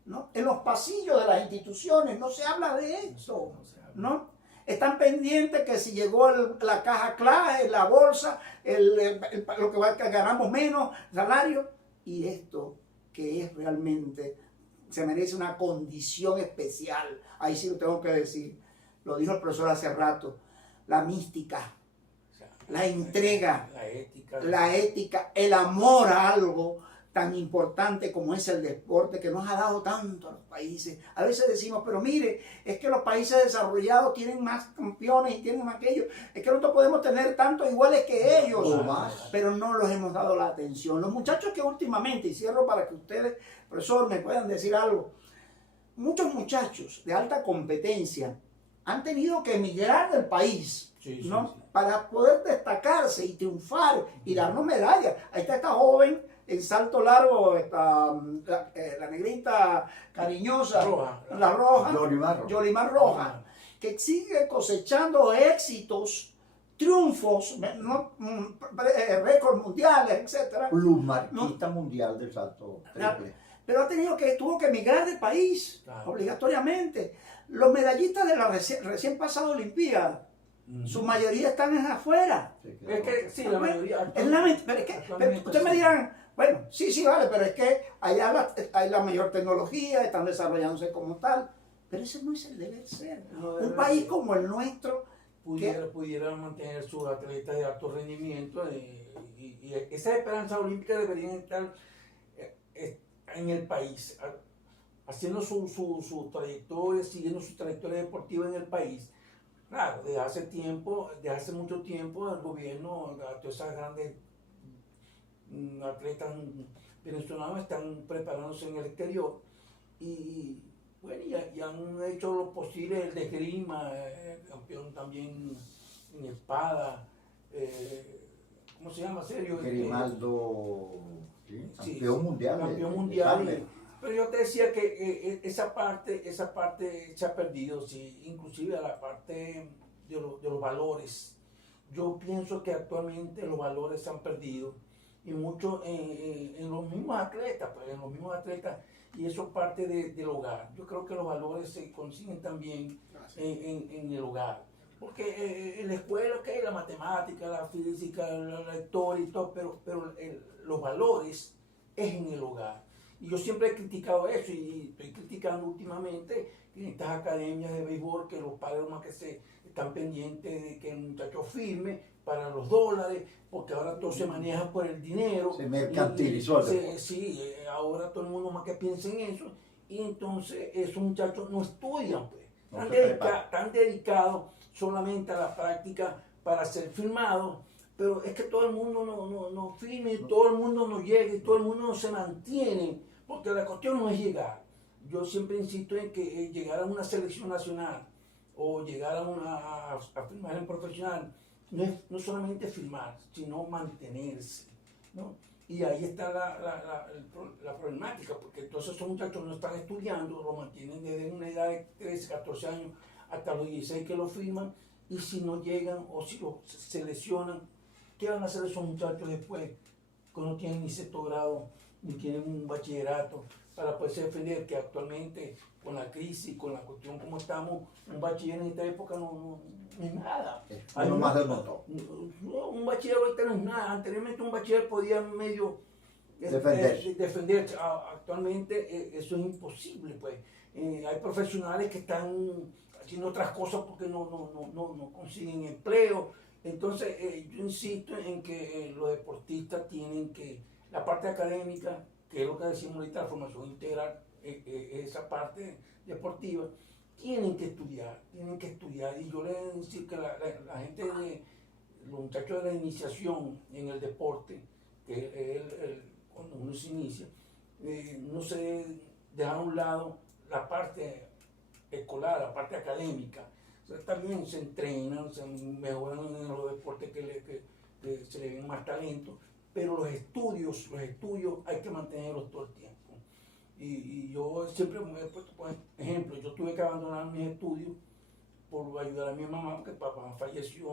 ¿no? En los pasillos de las instituciones no se habla de esto, ¿no? Están pendientes que si llegó la caja clave, la bolsa, lo que ganamos menos, salario, y esto que es realmente, se merece una condición especial. Ahí sí lo tengo que decir, lo dijo el profesor hace rato, la mística, la entrega, la ética, el amor a algo tan importante como es el deporte que nos ha dado tanto a los países. A veces decimos, pero mire, es que los países desarrollados tienen más campeones y tienen más que ellos. Es que nosotros podemos tener tantos iguales que ellos, pero no los hemos dado la atención. Los muchachos que últimamente, y cierro para que ustedes, profesor, me puedan decir algo, muchos muchachos de alta competencia han tenido que emigrar del país, ¿no? Para poder destacarse y triunfar y darnos medallas. Ahí está esta joven en salto largo, la negrita cariñosa, la roja, Yolimar Roja, que sigue cosechando éxitos, triunfos, ¿no? Récords mundiales, etc. Plusmarquista mundial del salto triple. Pero tuvo que emigrar del país, obligatoriamente. Los medallistas de la recién pasada Olimpiada, su mayoría están afuera. Es que sí, la mayoría. Pero es que, ustedes me dirán, bueno, sí, vale, pero es que allá hay la mayor tecnología, están desarrollándose como tal. Pero ese no es el deber ser. Un país como el nuestro pudiera mantener sus atletas de alto rendimiento y esas esperanzas olímpicas deberían estar en el país, haciendo su trayectoria, siguiendo su trayectoria deportiva en el país. Claro, desde hace mucho tiempo el gobierno, todas esas grandes atletas venezolanos están preparándose en el exterior y bueno, ya han hecho lo posible, el de esgrima, campeón también en espada, ¿cómo se llama? Serio. Grimaldo, ¿sí? Sí, Campeón mundial. Campeón de mundial. sable. Pero yo te decía que esa parte se ha perdido, sí, inclusive a la parte de los valores. Yo pienso que actualmente los valores se han perdido y mucho en los mismos atletas, pues, en los mismos atletas, y eso es parte del hogar. Yo creo que los valores se consiguen también en el hogar. Porque en la escuela, okay, la matemática, la física, la historia y todo, pero los valores es en el hogar. Y yo siempre he criticado eso y estoy criticando últimamente en estas academias de béisbol que los padres más que se están pendientes de que el muchacho firme para los dólares, porque ahora todo se maneja por el dinero. Se mercantilizó el deporte. Sí, ahora todo el mundo más que piensa en eso y entonces esos muchachos no estudian, pues. No Están dedicados solamente a la práctica para ser firmados, pero es que todo el mundo no firme, todo el mundo no llega y todo el mundo no se mantiene, porque la cuestión no es llegar. Yo siempre insisto en que llegar a una selección nacional o llegar a firmar en profesional no solamente firmar, sino mantenerse, ¿no? Y ahí está la problemática, porque entonces esos muchachos no están estudiando, lo mantienen desde una edad de 13, 14 años hasta los 16 que lo firman, y si no llegan o si se lesionan, ¿qué van a hacer esos muchachos después? Que no tienen ni sexto grado, ni tienen un bachillerato, para poderse defender, que actualmente con la crisis, con la cuestión como estamos, un bachiller en esta época no es nada. Uno más del montón. Un bachiller ahorita no es nada. Anteriormente un bachiller podía medio defenderse. Actualmente eso es imposible, pues. Hay profesionales que están haciendo otras cosas porque no consiguen empleo. Entonces yo insisto en que los deportistas tienen que, la parte académica, que es lo que decimos ahorita, la formación integral, esa parte deportiva, tienen que estudiar, y yo les voy a decir que la gente los muchachos de la iniciación en el deporte, que es cuando uno se inicia, no se deja a un lado la parte escolar, la parte académica. O sea, también se entrenan, se mejoran en los deportes que se le ven más talento, pero los estudios hay que mantenerlos todo el tiempo. Y yo siempre me he puesto, por ejemplo, yo tuve que abandonar mis estudios por ayudar a mi mamá, porque el papá falleció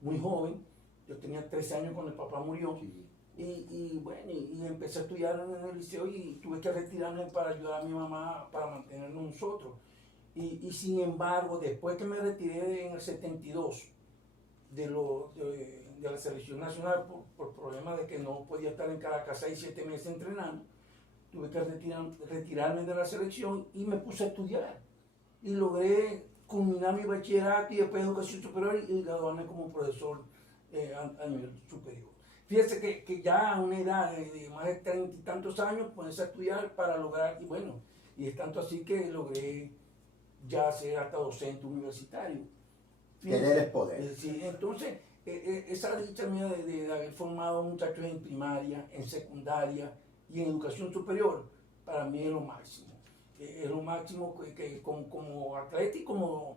muy joven. Yo tenía 13 años cuando el papá murió. Sí. Y empecé a estudiar en el liceo y tuve que retirarme para ayudar a mi mamá para mantenernos nosotros. Y sin embargo, después que me retiré en el 72 de la selección nacional por problemas de que no podía estar en Caracas 6-7 meses entrenando, tuve que retirarme de la selección y me puse a estudiar. Y logré culminar mi bachillerato y después educación superior y graduarme como profesor a nivel superior. Fíjese que ya a una edad de más de 30 y tantos años ponerse a estudiar para lograr, y es tanto así que logré ya ser hasta docente universitario. Querer es poder. Sí, entonces, esa dicha mía de haber formado muchachos en primaria, en secundaria y en educación superior, para mí es lo máximo. Es lo máximo que como atleta y como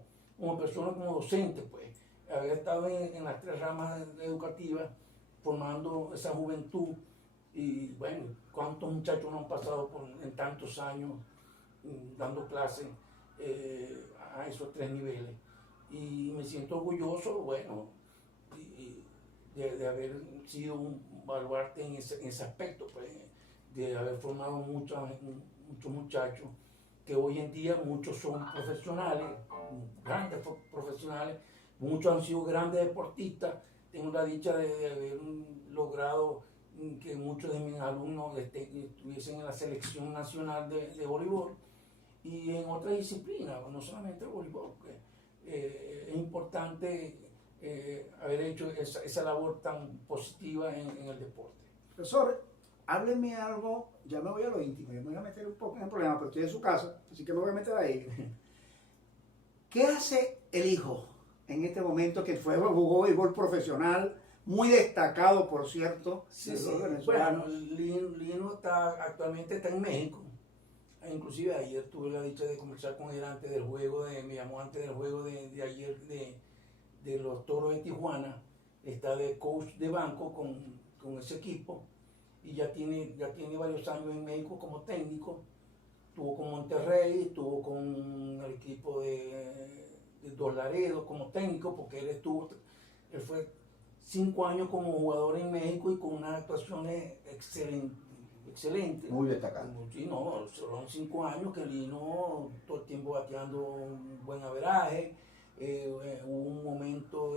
persona, como docente, pues, haber estado en las tres ramas educativas, formando esa juventud. Y bueno, cuántos muchachos no han pasado en tantos años dando clases a esos tres niveles. Y me siento orgulloso, bueno, de haber sido un baluarte en ese aspecto, pues, de haber formado muchos muchachos que hoy en día muchos son profesionales, grandes profesionales, muchos han sido grandes deportistas. Tengo la dicha de haber logrado que muchos de mis alumnos estuviesen en la selección nacional de voleibol y en otras disciplinas, no solamente el voleibol. Es importante haber hecho esa labor tan positiva en el deporte. Profesor, hábleme algo, ya me voy a lo íntimo, ya me voy a meter un poco en el problema, pero estoy en su casa, así que me voy a meter ahí. ¿Qué hace el hijo en este momento que jugó béisbol profesional, muy destacado, por cierto? Sí. Bueno, Lino actualmente está en México. Inclusive ayer tuve la dicha de conversar con él antes del juego, me llamó antes del juego de ayer de los Toros de Tijuana, está de coach de banco con ese equipo y ya tiene varios años en México como técnico. Estuvo con Monterrey, estuvo con el equipo de Dos Laredos como técnico, porque él fue 5 años como jugador en México y con unas actuaciones excelentes. Muy destacado. Sí, no, son 5 años que Lino todo el tiempo bateando un buen averaje. Hubo un momento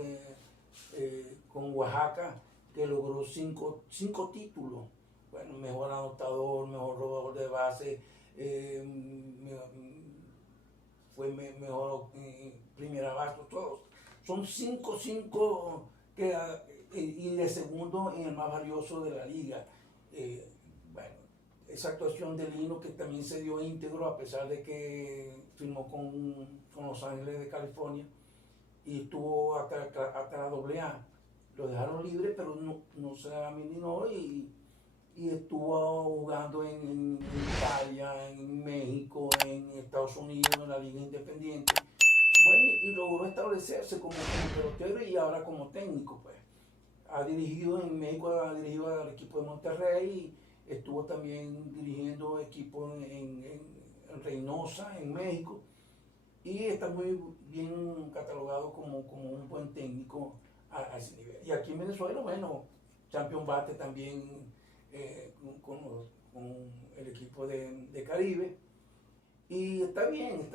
con Oaxaca que logró 5 títulos. Bueno, mejor anotador, mejor robador de base, fue mejor primera base, todos. Son 5 y de segundo en el más valioso de la liga. Bueno, esa actuación de Lino que también se dio íntegro a pesar de que firmó con Los Ángeles de California y estuvo hasta la AA. Lo dejaron libre, pero no se aminoró y estuvo jugando en Italia, en México, en Estados Unidos, en la Liga Independiente. Bueno, y logró establecerse como pelotero y ahora como técnico, pues. Ha dirigido en México, ha dirigido al equipo de Monterrey, estuvo también dirigiendo equipo en Reynosa, en México, y está muy bien catalogado como un buen técnico a ese nivel. Y aquí en Venezuela, bueno, Champion Bate también con el equipo de Caribe, y está bien.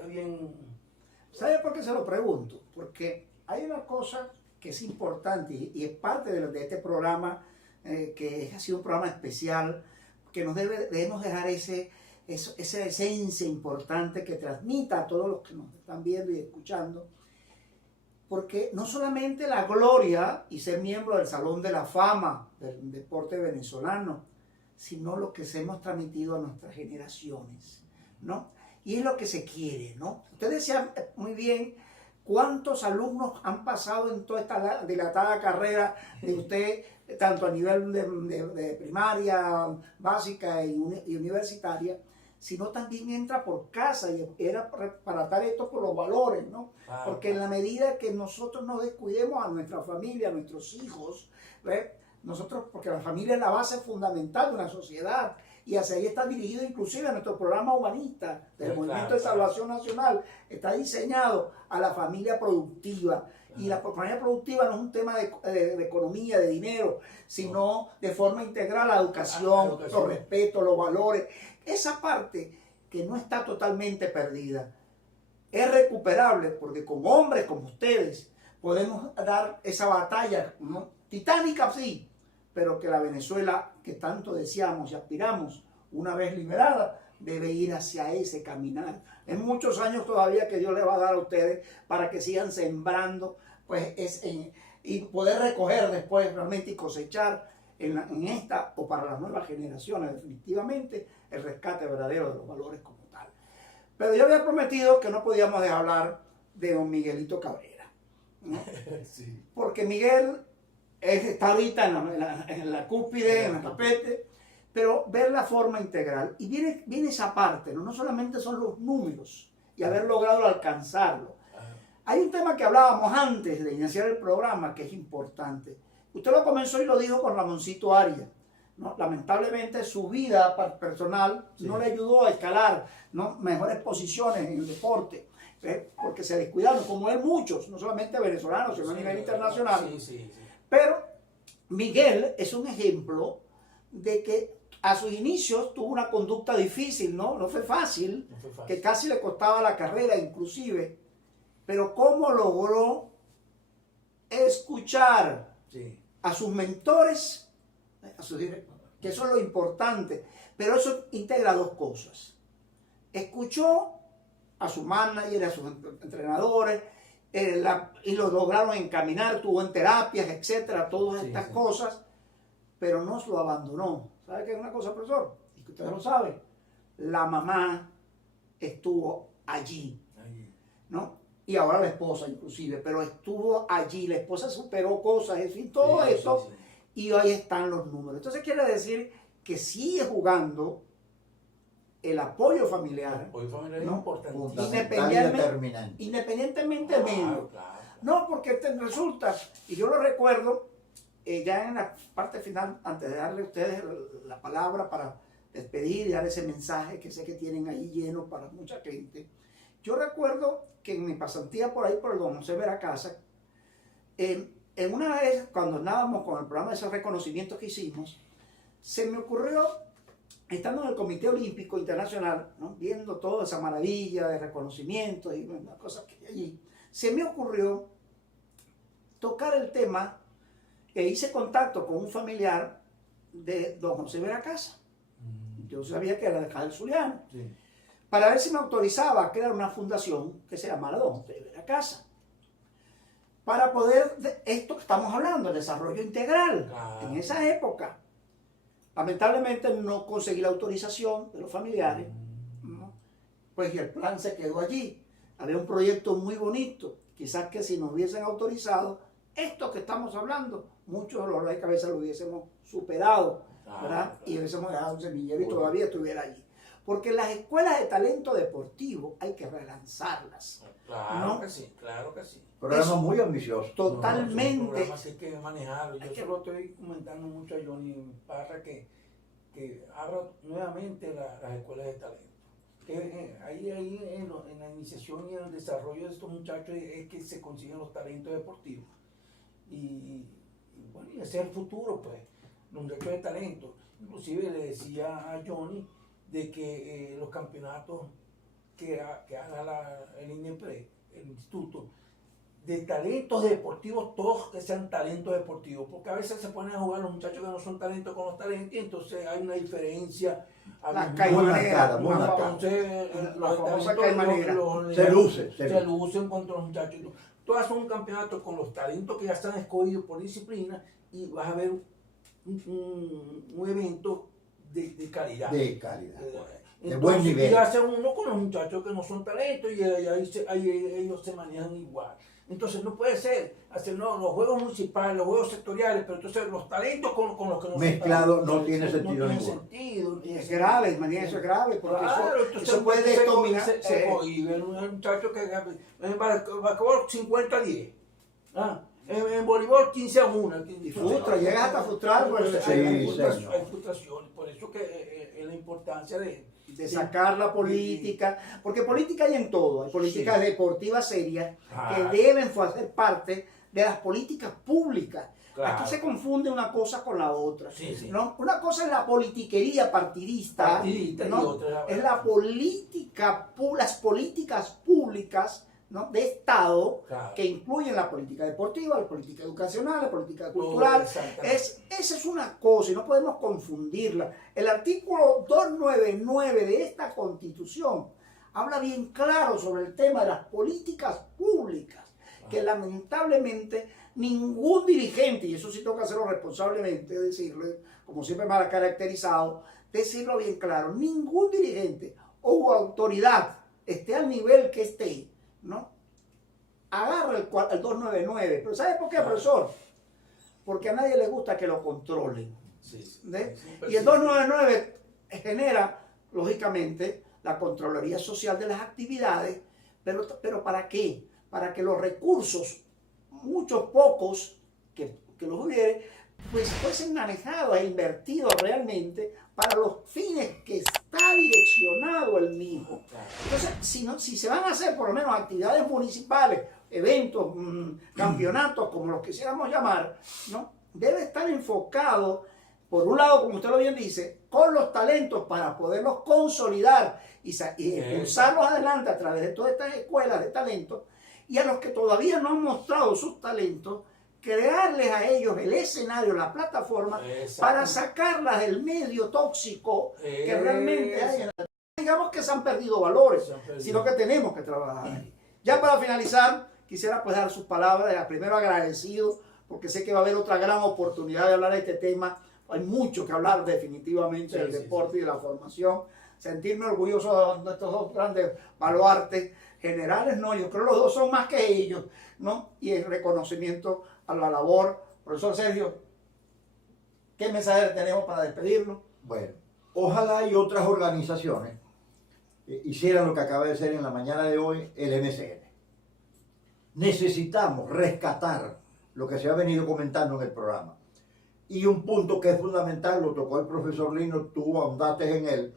¿Sabe por qué se lo pregunto? Porque hay una cosa que es importante y es parte de este programa, que ha sido un programa especial, que debemos dejar esa esencia importante que transmita a todos los que nos están viendo y escuchando, porque no solamente la gloria y ser miembro del Salón de la Fama del deporte venezolano, sino lo que se hemos transmitido a nuestras generaciones, ¿no? Y es lo que se quiere, ¿no? Ustedes saben muy bien cuántos alumnos han pasado en toda esta dilatada carrera de usted, tanto a nivel de primaria, básica y universitaria, sino también entra por casa, y era para dar esto por los valores, ¿no? Porque en la medida que nosotros nos descuidemos a nuestra familia, a nuestros hijos, ¿ves? Nosotros, porque la familia es la base fundamental de una sociedad, y hacia ahí está dirigido inclusive nuestro programa humanista del Movimiento de Salvación Nacional, está diseñado a la familia productiva. Y la familia productiva no es un tema de economía, de dinero, sino de forma integral la educación, los respetos, los valores. Esa parte que no está totalmente perdida es recuperable, porque con hombres como ustedes podemos dar esa batalla, ¿no? Titánica, sí, pero que la Venezuela que tanto deseamos y aspiramos, una vez liberada, debe ir hacia ese caminar. En muchos años todavía que Dios le va a dar a ustedes para que sigan sembrando, pues, y poder recoger después realmente y cosechar en esta o para las nuevas generaciones definitivamente el rescate verdadero de los valores como tal. Pero yo había prometido que no podíamos dejar hablar de don Miguelito Cabrera, ¿no? Sí. Porque Miguel está ahorita en la cúspide, en el tapete, pero ver la forma integral. Y viene esa parte, ¿no? No solamente son los números y haber logrado alcanzarlo. Hay un tema que hablábamos antes de iniciar el programa que es importante. Usted lo comenzó y lo dijo con Ramoncito Arias, ¿no? Lamentablemente su vida personal no le ayudó a escalar, ¿no? Mejores posiciones en el deporte, porque se descuidaron, como él muchos, no solamente venezolanos, sino a nivel internacional. Pero Miguel es un ejemplo de que a sus inicios tuvo una conducta difícil, ¿no? No fue fácil, que casi le costaba la carrera inclusive, pero cómo logró escuchar a sus mentores, que eso es lo importante, pero eso integra dos cosas. Escuchó a su manager, a sus entrenadores, y lo lograron encaminar, tuvo en terapias, etcétera, todas estas cosas, pero no lo abandonó. ¿Sabe qué es una cosa, profesor? Y que ustedes lo saben, la mamá estuvo allí, ¿no? Y ahora la esposa inclusive, pero estuvo allí, la esposa superó cosas, en fin, todo eso, y ahí están los números. Entonces quiere decir que sigue jugando el apoyo familiar. El apoyo familiar, ¿no? Es importante. Independientemente del medio. No, porque resulta, y yo lo recuerdo, ya en la parte final, antes de darle a ustedes la palabra para despedir y dar ese mensaje que sé que tienen ahí lleno para mucha gente, yo recuerdo que en mi pasantía por ahí, por el Don José Veracasa, en una vez cuando andábamos con el programa de esos reconocimientos que hicimos, se me ocurrió, estando en el Comité Olímpico Internacional, ¿no?, viendo toda esa maravilla de reconocimientos y las cosas que hay allí, se me ocurrió tocar el tema e hice contacto con un familiar de Don José Veracasa. Yo sabía que era de acá del Zuliano. Sí. Para ver si me autorizaba a crear una fundación que se llamara Don José Veracasa. Para poder, esto que estamos hablando, el desarrollo integral, Claro. en esa época. Lamentablemente no conseguí la autorización de los familiares, ¿no? Pues y el plan se quedó allí. Había un proyecto muy bonito, quizás que si nos hubiesen autorizado, esto que estamos hablando, muchos dolores de cabeza lo hubiésemos superado, ¿verdad? Y hubiésemos dejado un semillero y todavía estuviera allí. Porque las escuelas de talento deportivo hay que relanzarlas. Claro ¿no? que sí, claro que sí. Programa Eso- muy ambicioso. Totalmente. No, son programas que hay que manejarlo. Yo Hay que- solo estoy comentando mucho a Johnny Parra que abra nuevamente las escuelas de talento. Que ahí en la iniciación y en el desarrollo de estos muchachos es que se consiguen los talentos deportivos. Y bueno, y ese es el futuro, pues, los muchachos de talento. Inclusive le decía a Johnny de que los campeonatos que haga el INEPRE, el instituto, de talentos deportivos, todos que sean talentos deportivos, porque a veces se ponen a jugar los muchachos que no son talentos con los talentos, y entonces hay una diferencia. La caimanera, muy la marcada. Entonces, La los famosa talentos caimanera. Se luce, se lucen contra los muchachos. Tú haces un campeonato con los talentos que ya están escogidos por disciplina y vas a ver un evento de calidad. De calidad. De Entonces, buen nivel. Y hace uno con los muchachos que no son talentos y ahí ellos se manejan igual. Entonces no puede ser hacer los juegos municipales, los juegos sectoriales, pero entonces los talentos con los que no Mezclado son talentos. no tiene sentido No ninguno. tiene sentido. Es grave, manía, eso es grave, porque Claro, eso, entonces eso puede determinar. se cohíbe un muchacho que basquetbol 50-10. En voleibol 15-1. Y frustra, llegas hasta frustrar, pues, Entonces, sí, hay frustraciones, por eso que es la importancia de sacar la política, porque política hay en todo, hay políticas Sí. deportivas serias Claro. que deben hacer parte de las políticas públicas. Claro. Aquí se confunde una cosa con la otra. Sí, sí. ¿No? Una cosa es la politiquería partidista, Partidista, ¿no? y otra Es la política, las políticas públicas, ¿no?, de Estado, Claro. que incluyen la política deportiva, la política educacional, la política Todo, cultural. exactamente. Esa es una cosa y no podemos confundirla. El artículo 299 de esta Constitución habla bien claro sobre el tema de las políticas públicas, que lamentablemente ningún dirigente, y eso sí tengo que hacerlo responsablemente, decirlo, como siempre me ha caracterizado, decirlo bien claro, ningún dirigente o autoridad, esté al nivel que esté, ¿no?, agarra el 299. ¿Pero sabe por qué, profesor? Porque a nadie le gusta que lo controlen. Sí, sí. ¿Ve? Sí, Y el 299 genera, lógicamente, la Contraloría Social de las actividades, pero ¿para qué? Para que los recursos, muchos pocos que los hubiere, pues fuesen manejados e invertidos realmente para los fines que está direccionado el mismo. Claro. Entonces, si se van a hacer por lo menos actividades municipales, eventos, campeonatos, como los quisiéramos llamar, ¿no?, debe estar enfocado, por un lado, como usted lo bien dice, con los talentos para poderlos consolidar y impulsarlos adelante a través de todas estas escuelas de talentos, y a los que todavía no han mostrado sus talentos, crearles a ellos el escenario, la plataforma, para sacarlas del medio tóxico que realmente hay en la... Digamos que se han perdido valores, sino que tenemos que trabajar ahí. Ya para finalizar, quisiera pues dar sus palabras, primero agradecido, porque sé que va a haber otra gran oportunidad de hablar de este tema. Hay mucho que hablar definitivamente del deporte y de la formación. Sentirme orgulloso de estos dos grandes baluartes generales, no, yo creo que los dos son más que ellos, ¿no? Y el reconocimiento a la labor. Profesor Sergio, ¿qué mensaje tenemos para despedirnos? Bueno, ojalá y otras organizaciones hicieran lo que acaba de hacer en la mañana de hoy el MCN. Necesitamos rescatar lo que se ha venido comentando en el programa. Y un punto que es fundamental, lo tocó el profesor Lino, tú ahondaste en él.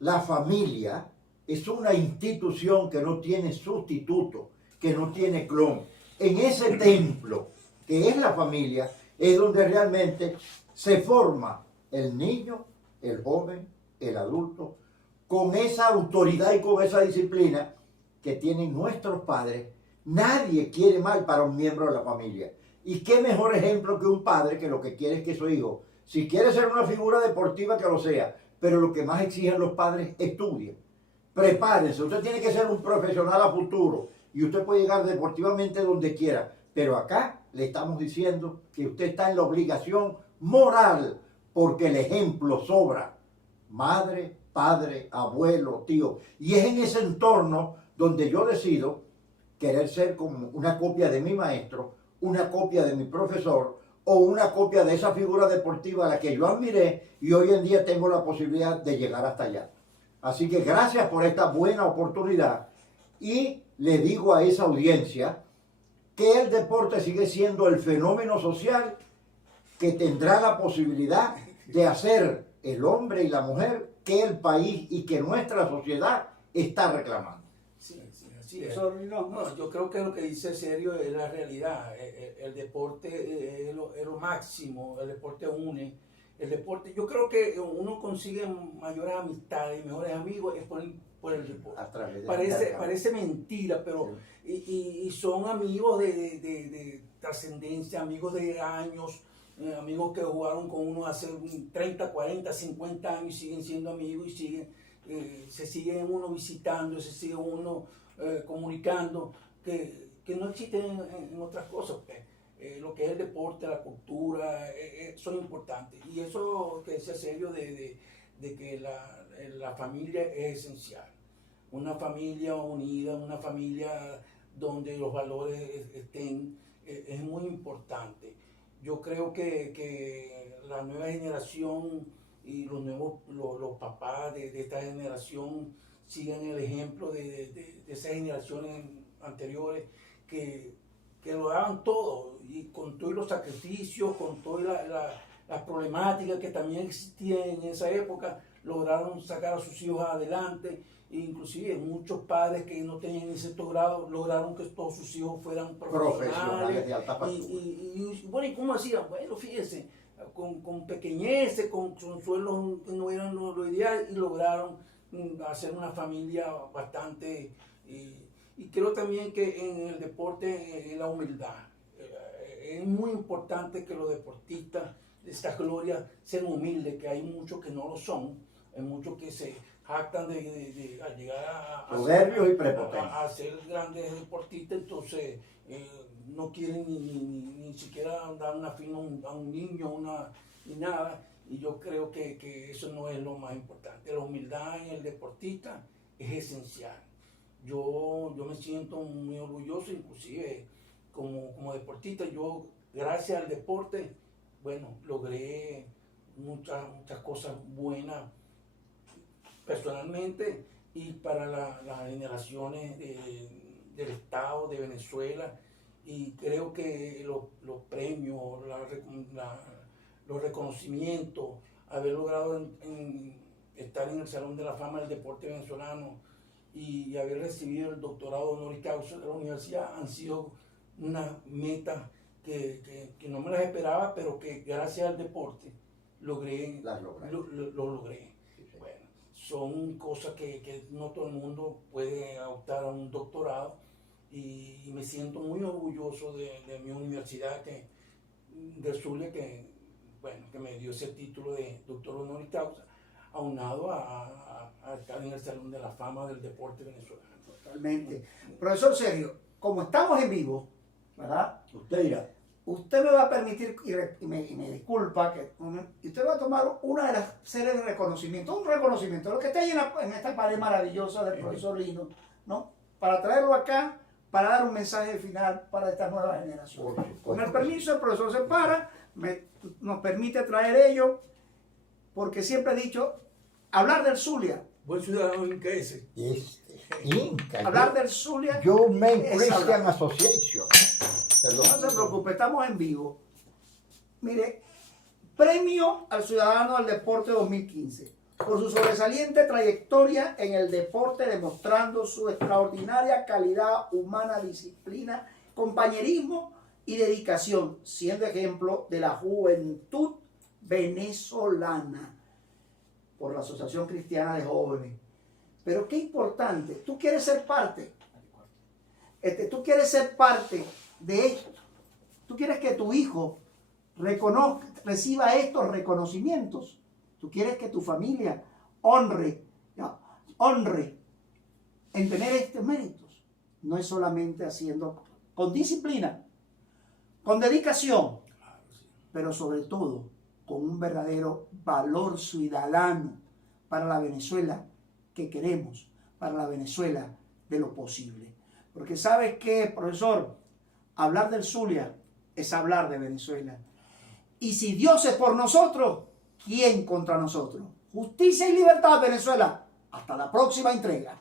La familia es una institución que no tiene sustituto, que no tiene clon. En ese templo, que es la familia, es donde realmente se forma el niño, el joven, el adulto, con esa autoridad y con esa disciplina que tienen nuestros padres. Nadie quiere mal para un miembro de la familia. Y qué mejor ejemplo que un padre que lo que quiere es que su hijo, si quiere ser una figura deportiva, que lo sea, pero lo que más exigen los padres, estudien. Prepárense, usted tiene que ser un profesional a futuro y usted puede llegar deportivamente donde quiera, pero acá le estamos diciendo que usted está en la obligación moral porque el ejemplo sobra. Madre, padre, abuelo, tío. Y es en ese entorno donde yo decido querer ser como una copia de mi maestro, una copia de mi profesor o una copia de esa figura deportiva a la que yo admiré y hoy en día tengo la posibilidad de llegar hasta allá. Así que gracias por esta buena oportunidad y le digo a esa audiencia que el deporte sigue siendo el fenómeno social que tendrá la posibilidad de hacer el hombre y la mujer que el país y que nuestra sociedad está reclamando. Sí, así es. Eso no. No, yo creo que lo que dice Sergio es la realidad. El deporte es lo máximo, el deporte une. El deporte, yo creo que uno consigue mayores amistades y mejores amigos es por el deporte. A través de Parece mentira, pero y son amigos de trascendencia, amigos de años, amigos que jugaron con uno hace 30, 40, 50 años y siguen siendo amigos y se siguen uno visitando, se sigue uno comunicando, que no existen en otras cosas. Pues. Lo que es el deporte, la cultura, son importantes. Y eso que decía Sergio de que la familia es esencial. Una familia unida, una familia donde los valores estén, es muy importante. Yo creo que la nueva generación y los papás de esta generación sigan el ejemplo de esas generaciones anteriores que lo daban todo, y con todos los sacrificios, con todas las problemáticas que también existían en esa época, lograron sacar a sus hijos adelante, e inclusive muchos padres que no tenían ese grado lograron que todos sus hijos fueran profesionales de alta factura. y bueno, ¿y cómo hacían? Bueno, fíjense, con pequeñeces, con sueldos que no eran lo ideal, y lograron hacer una familia bastante... Y creo también que en el deporte la humildad. Es muy importante que los deportistas de esta gloria sean humildes, que hay muchos que no lo son, hay muchos que se jactan de llegar soberbios y prepotentes. A ser grandes deportistas, entonces no quieren ni siquiera dar una firma a un niño, ni nada. Y yo creo que eso no es lo más importante. La humildad en el deportista es esencial. Yo me siento muy orgulloso, inclusive como deportista. Yo, gracias al deporte, bueno, logré muchas cosas buenas personalmente y para las generaciones del Estado de Venezuela. Y creo que los premios, los reconocimientos, haber logrado estar en el Salón de la Fama del Deporte Venezolano y haber recibido el doctorado honoris causa de la universidad han sido una meta que no me las esperaba, pero que gracias al deporte lo logré. Bueno, son cosas que no todo el mundo puede optar a un doctorado y me siento muy orgulloso de mi universidad de Zulia que me dio ese título de doctor honoris causa, aunado a estar en el Salón de la Fama del Deporte Venezolano. Totalmente. Profesor Sergio, como estamos en vivo, ¿verdad? Usted dirá. Usted me va a permitir, y me disculpa, y usted va a tomar una de las series de reconocimientos, un reconocimiento, lo que está ahí en esta pared maravillosa del profesor Lino, ¿no? Para traerlo acá, para dar un mensaje final para estas nuevas generaciones. Con el permiso, el profesor se para, nos permite traer ello, porque siempre he dicho, hablar del Zulia. Buen ciudadano inca ese. Inca. Hablar del Zulia. Yo Main es Christian hablar. Association. Perdón. No se preocupe, estamos en vivo. Mire, Premio al Ciudadano del Deporte 2015 por su sobresaliente trayectoria en el deporte, demostrando su extraordinaria calidad humana, disciplina, compañerismo y dedicación, siendo ejemplo de la juventud venezolana por la Asociación Cristiana de Jóvenes. Pero qué importante, tú quieres ser parte, tú quieres ser parte de esto, tú quieres que tu hijo reciba estos reconocimientos, tú quieres que tu familia honre en tener estos méritos. No es solamente haciendo con disciplina, con dedicación, pero sobre todo con un verdadero valor ciudadano para la Venezuela que queremos, para la Venezuela de lo posible. Porque ¿sabes qué, profesor? Hablar del Zulia es hablar de Venezuela. Y si Dios es por nosotros, ¿quién contra nosotros? Justicia y libertad, Venezuela. Hasta la próxima entrega.